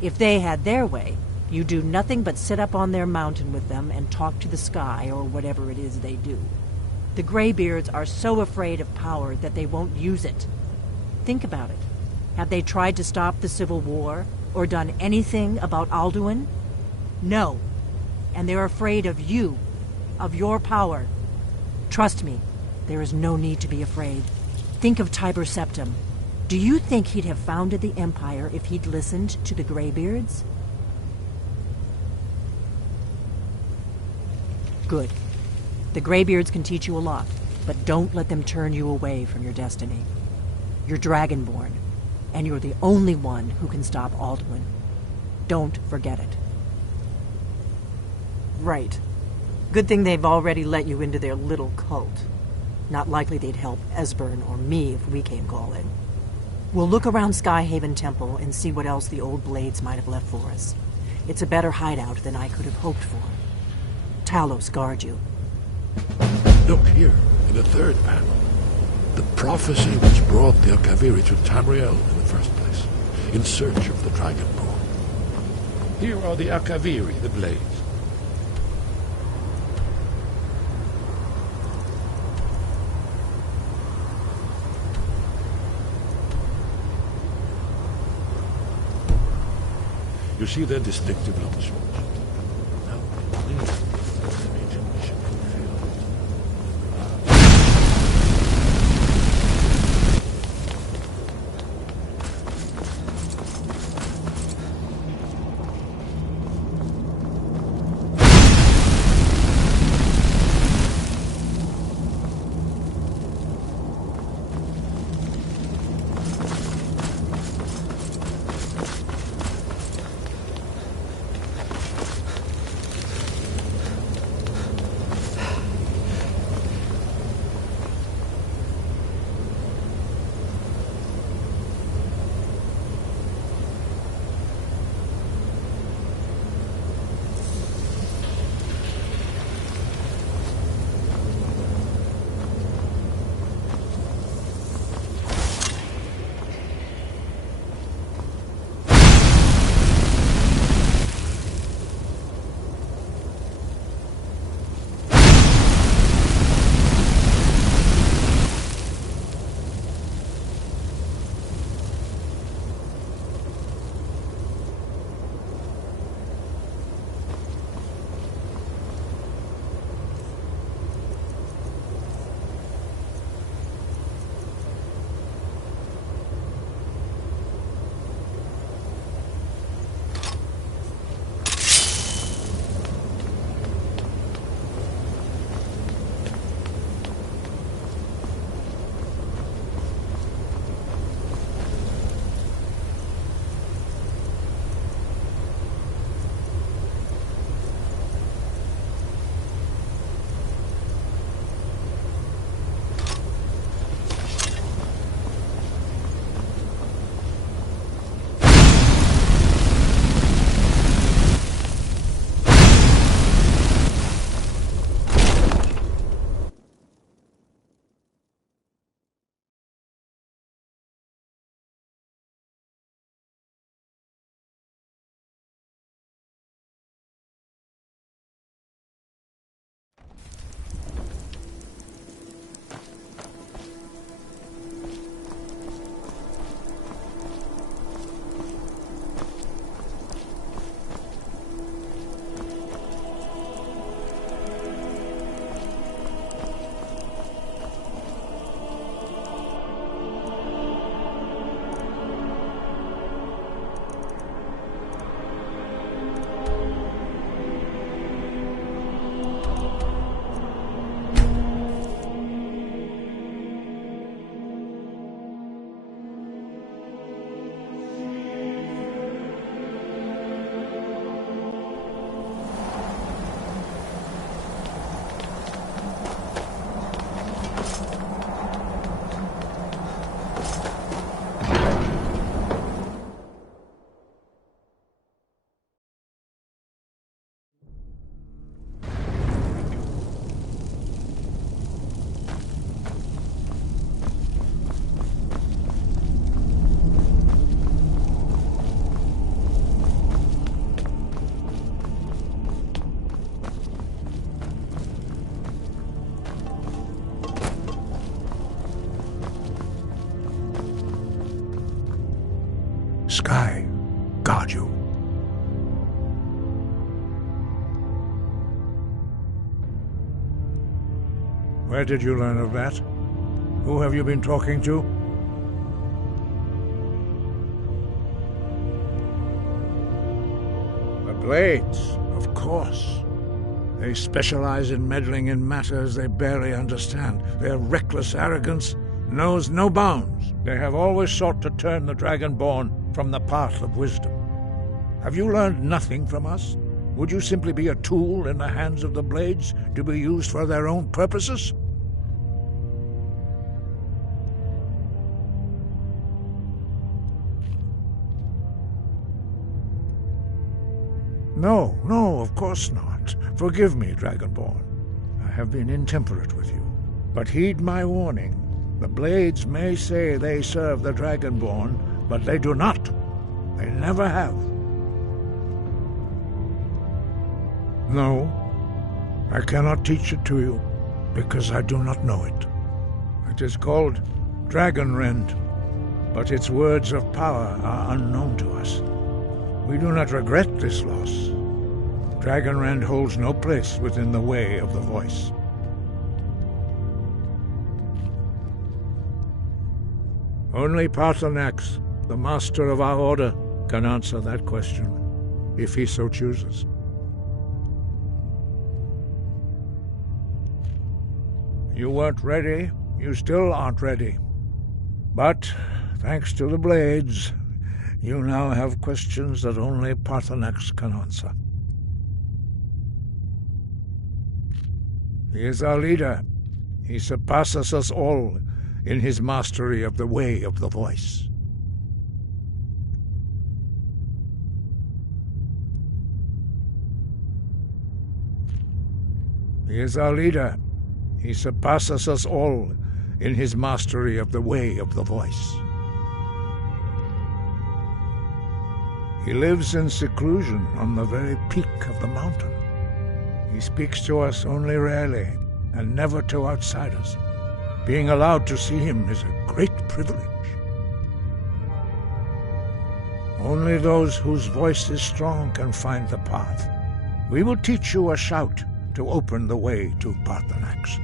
If they had their way, you do nothing but sit up on their mountain with them and talk to the sky or whatever it is they do. The Greybeards are so afraid of power that they won't use it. Think about it. Have they tried to stop the Civil War or done anything about Alduin? No. And they're afraid of you, of your power. Trust me, there is no need to be afraid. Think of Tiber Septim. Do you think he'd have founded the Empire if he'd listened to the Greybeards? Good. The Greybeards can teach you a lot, but don't let them turn you away from your destiny. You're Dragonborn, and you're the only one who can stop Alduin. Don't forget it. Right. Good thing they've already let you into their little cult. Not likely they'd help Esbern or me if we came calling. We'll look around Skyhaven Temple and see what else the old Blades might have left for us. It's a better hideout than I could have hoped for. Talos guard you. Look here, in the third panel. The prophecy which brought the Akaviri to Tamriel in the first place, in search of the Dragonborn. Here are the Akaviri, the Blades. You see their distinctive long swords. Now, please, mission fulfilled. Where did you learn of that? Who have you been talking to? The Blades, of course. They specialize in meddling in matters they barely understand. Their reckless arrogance knows no bounds. They have always sought to turn the Dragonborn from the path of wisdom. Have you learned nothing from us? Would you simply be a tool in the hands of the Blades to be used for their own purposes? No, of course not. Forgive me, Dragonborn. I have been intemperate with you. But heed my warning. The Blades may say they serve the Dragonborn, but they do not. They never have. No, I cannot teach it to you, because I do not know it. It is called Dragonrend, but its words of power are unknown to us. We do not regret this loss. Dragonrend holds no place within the way of the voice. Only Paarthurnax, the master of our order, can answer that question, if he so chooses. You weren't ready. You still aren't ready. But, thanks to the Blades, you now have questions that only Paarthurnax can answer. He is our leader. He surpasses us all in his mastery of the way of the voice. He is our leader. He surpasses us all in his mastery of the way of the voice. He lives in seclusion on the very peak of the mountain. He speaks to us only rarely, and never to outsiders. Being allowed to see him is a great privilege. Only those whose voice is strong can find the path. We will teach you a shout to open the way to Paarthurnax.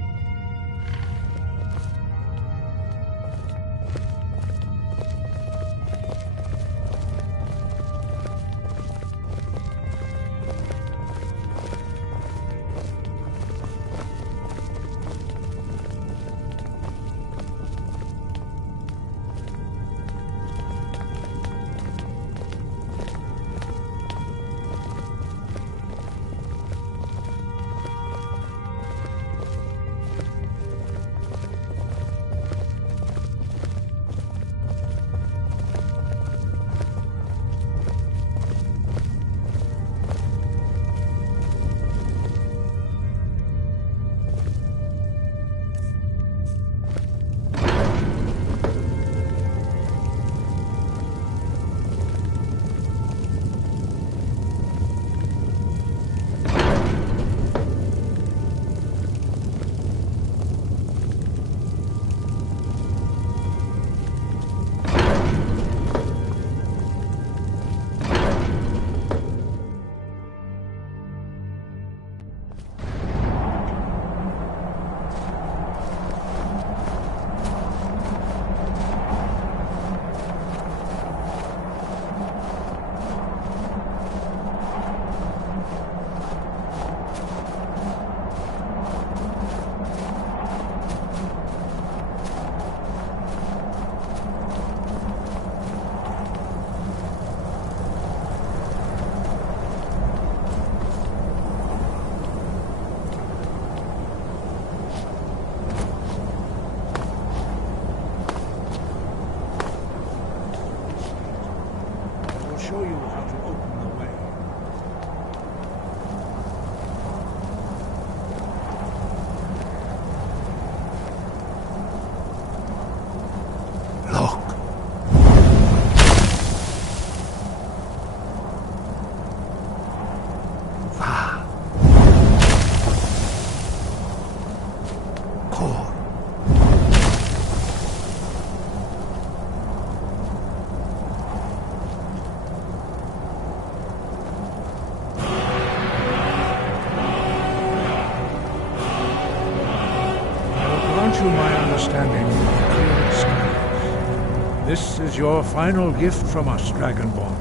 to my understanding of clear skies. This is your final gift from us, Dragonborn.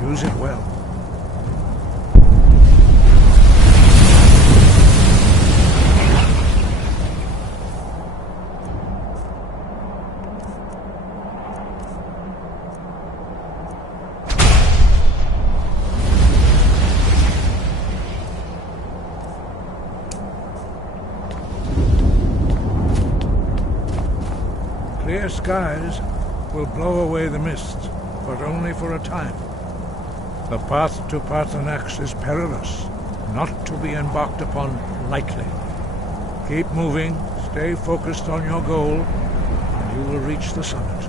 Use it well. Clear skies will blow away the mist, but only for a time. The path to Paarthurnax is perilous, not to be embarked upon lightly. Keep moving, stay focused on your goal, and you will reach the summit.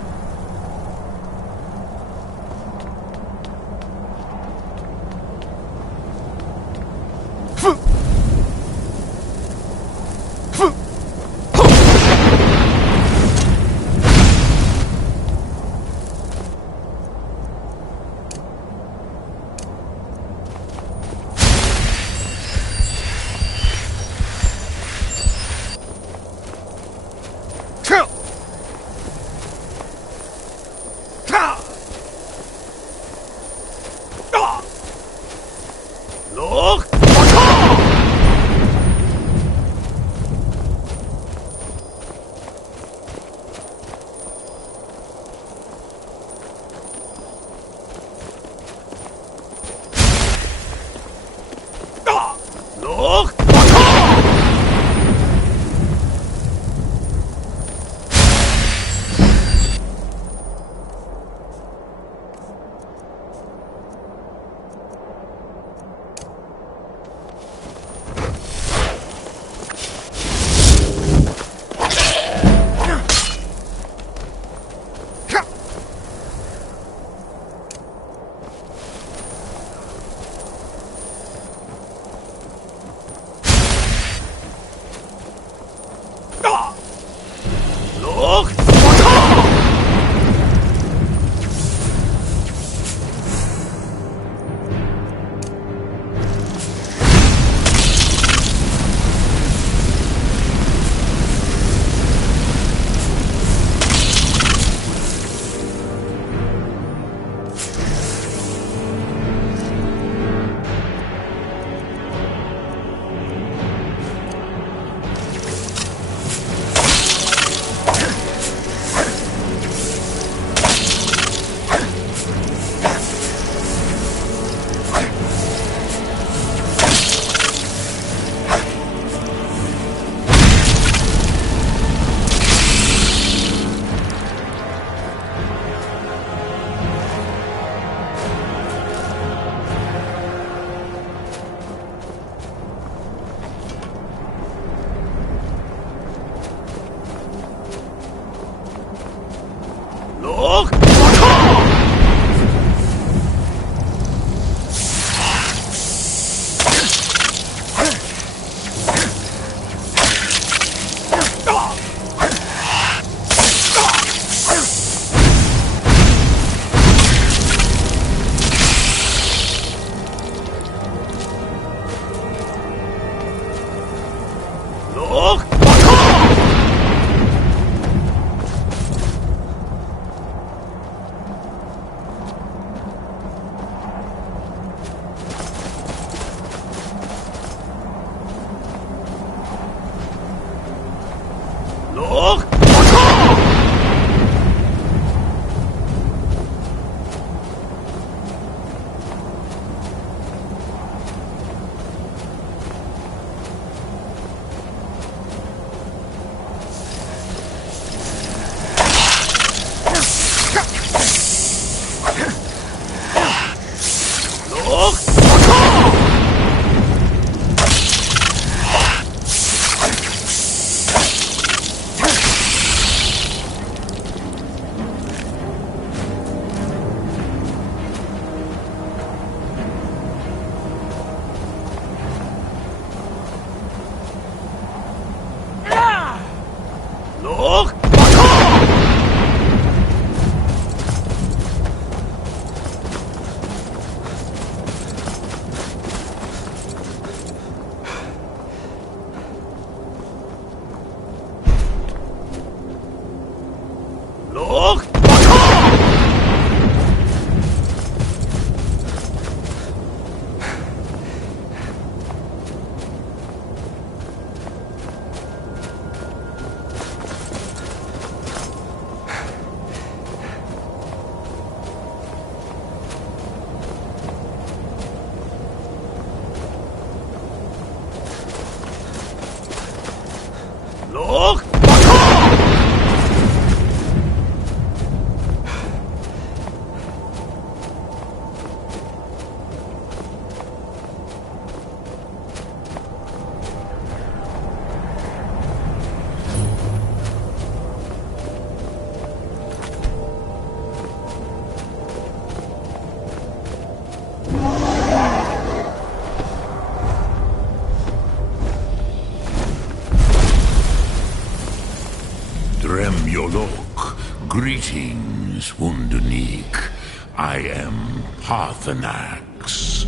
Greetings, Wunderneek. I am Parthenax.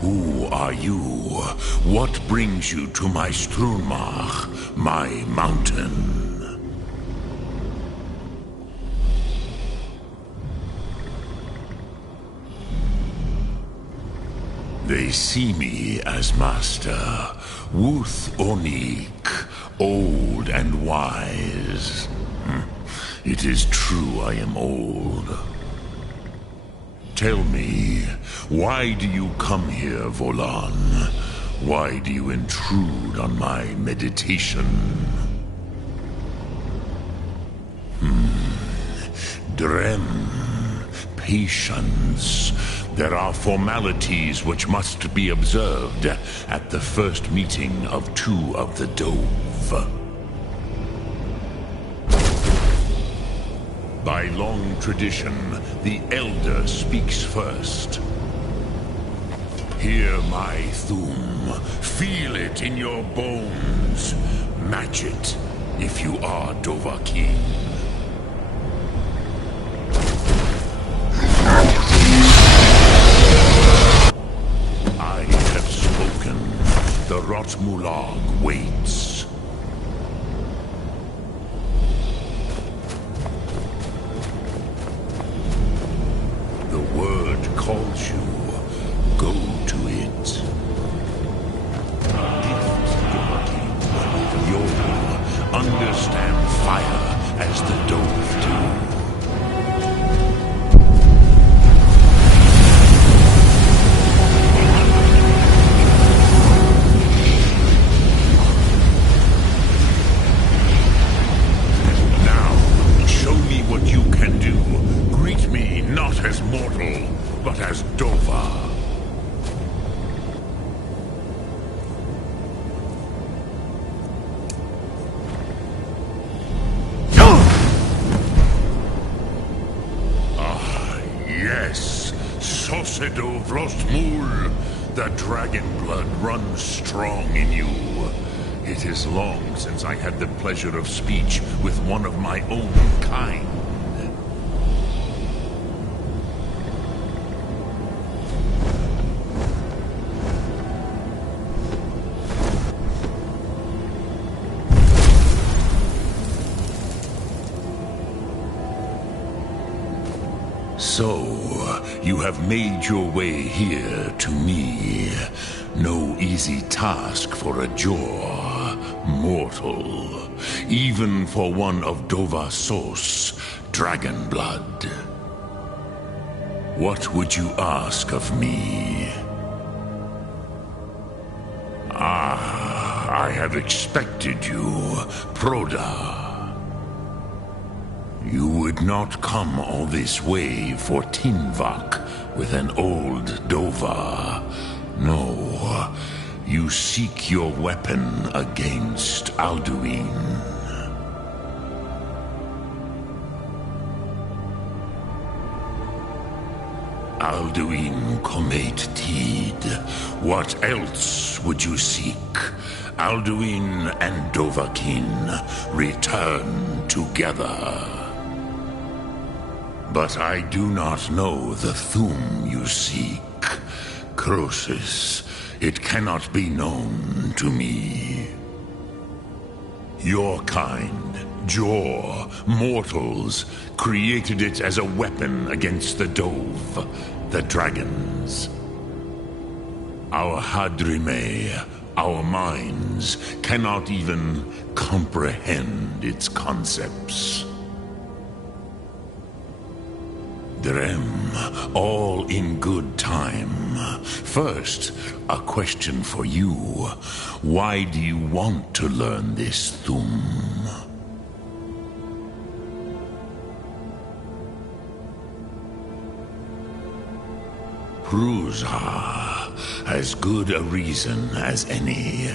Who are you? What brings you to my Strunmach, my mountain? They see me as master, Wuth Onik, old and wise. It is true I am old. Tell me, why do you come here, Volan? Why do you intrude on my meditation? Drem, patience. There are formalities which must be observed at the first meeting of two of the Dove. By long tradition, the Elder speaks first. Hear my Thum. Feel it in your bones. Match it if you are Dovahkiin. I have spoken. The Rotmulag waits. The word calls you. Go to it. You'll understand fire as the Dove do. As mortal, but as Dova. Yes, Sosedo Vrostmul. The dragon blood runs strong in you. It is long since I had the pleasure of speech with one of my own kind. So, you have made your way here to me. No easy task for a Jor, mortal. Even for one of Dova Sos, dragon blood. What would you ask of me? I have expected you, Proda. You would not come all this way for Tinvak with an old Dova. No, you seek your weapon against Alduin. Alduin Comet Tid. What else would you seek? Alduin and Dovahkiin return together. But I do not know the Thum you seek. Croesus, it cannot be known to me. Your kind, Jor, mortals, created it as a weapon against the Dove, the dragons. Our Hadrime, our minds, cannot even comprehend its concepts. Drem, all in good time. First, a question for you. Why do you want to learn this Thum? Prusa, as good a reason as any.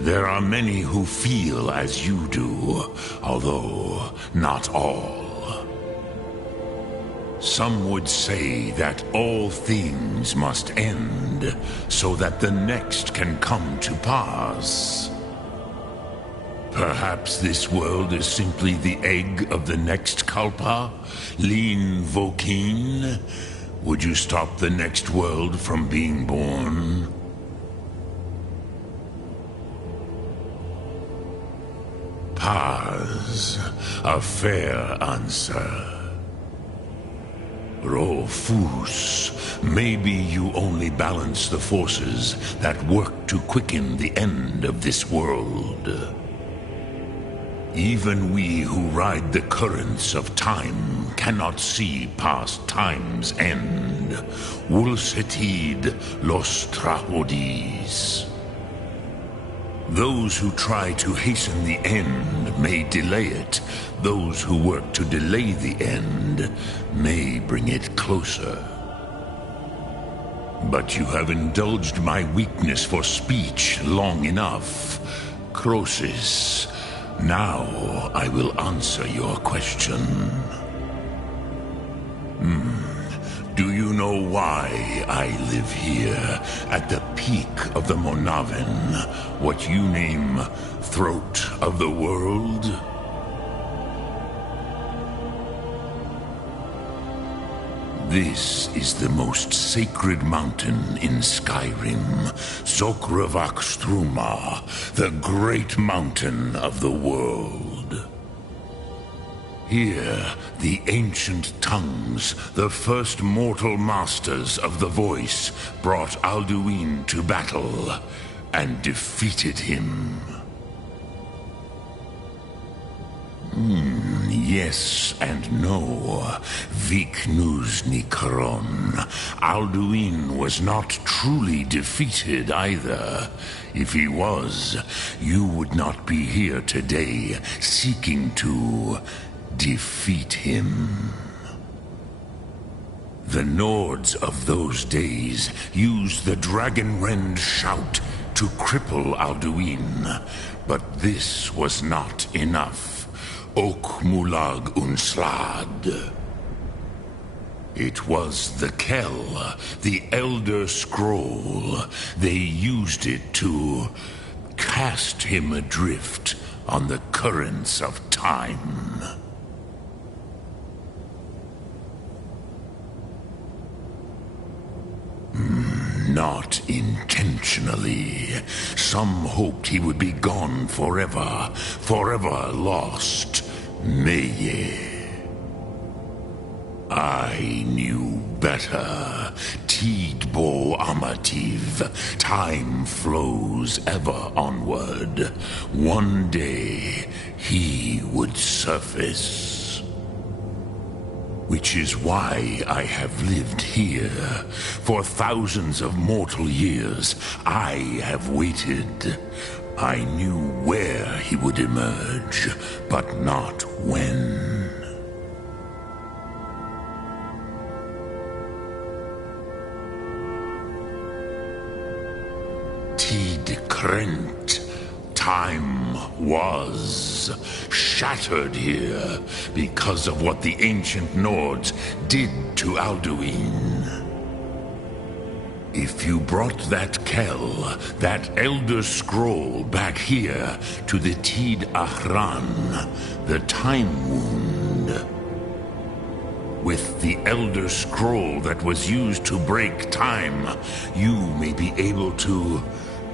There are many who feel as you do, although not all. Some would say that all things must end, so that the next can come to pass. Perhaps this world is simply the egg of the next Kalpa? Lean Vokeen? Would you stop the next world from being born? Paz, a fair answer. Rofus, maybe you only balance the forces that work to quicken the end of this world. Even we who ride the currents of time cannot see past time's end. Wulsetid los trahodis. Those who try to hasten the end may delay it. Those who work to delay the end may bring it closer. But you have indulged my weakness for speech long enough. Croesus, now I will answer your question. Do you know why I live here, at the peak of the Monavin, what you name Throat of the World? This is the most sacred mountain in Skyrim, Sokravak Struma, the great mountain of the world. Here, the ancient tongues, the first mortal masters of the voice, brought Alduin to battle and defeated him. Yes and no. Viknus Nikron. Alduin was not truly defeated either. If he was, you would not be here today seeking to defeat him. The Nords of those days used the Dragonrend shout to cripple Alduin, but this was not enough. Ok Mulag Unslad. It was the Kell, the Elder Scroll. They used it to cast him adrift on the currents of time. Not intentionally. Some hoped he would be gone forever, forever lost. Meye. I knew better. Tidbo Amativ. Time flows ever onward. One day, he would surface. Which is why I have lived here. For thousands of mortal years, I have waited. I knew where he would emerge, but not when. Tid Krent. Time was shattered here because of what the ancient Nords did to Alduin. If you brought that Kell, that Elder Scroll back here to the Tid Ahran, the Time Wound, with the Elder Scroll that was used to break time, you may be able to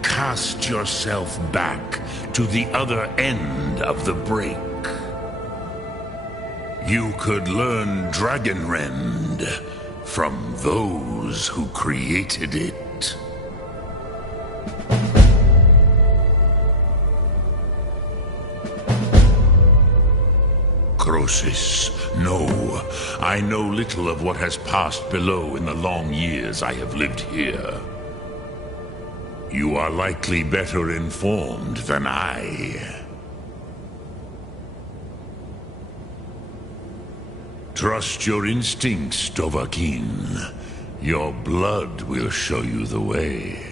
cast yourself back to the other end of the break. You could learn Dragonrend from those who created it. Croesus, no. I know little of what has passed below in the long years I have lived here. You are likely better informed than I. Trust your instincts, Dovahkiin. Your blood will show you the way.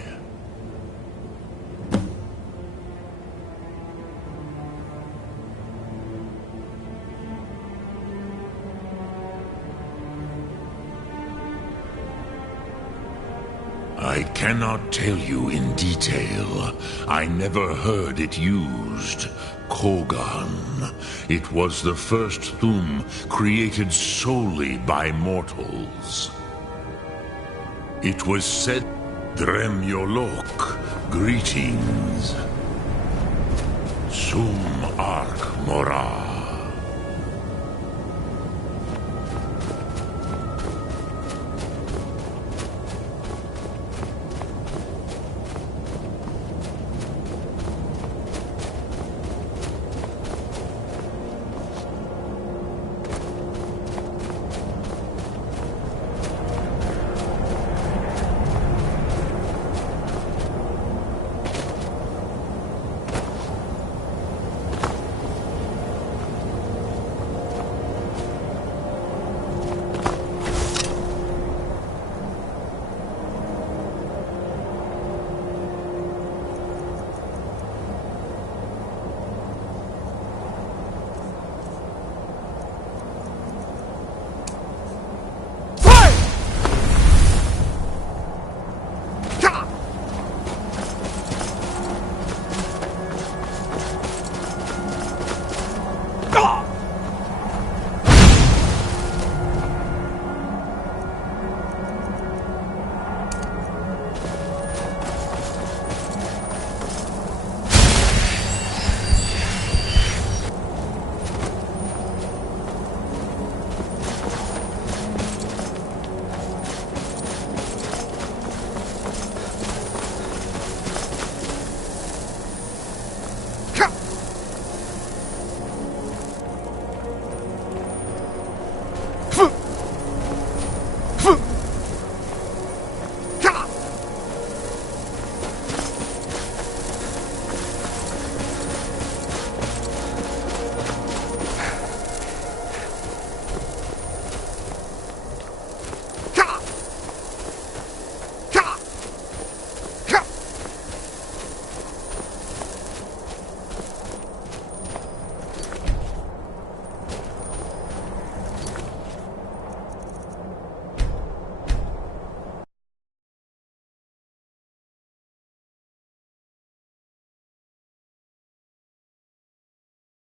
I cannot tell you in detail. I never heard it used. Kogan. It was the first Thum created solely by mortals. It was said, Dremyolok, greetings. Sum Ark Mora.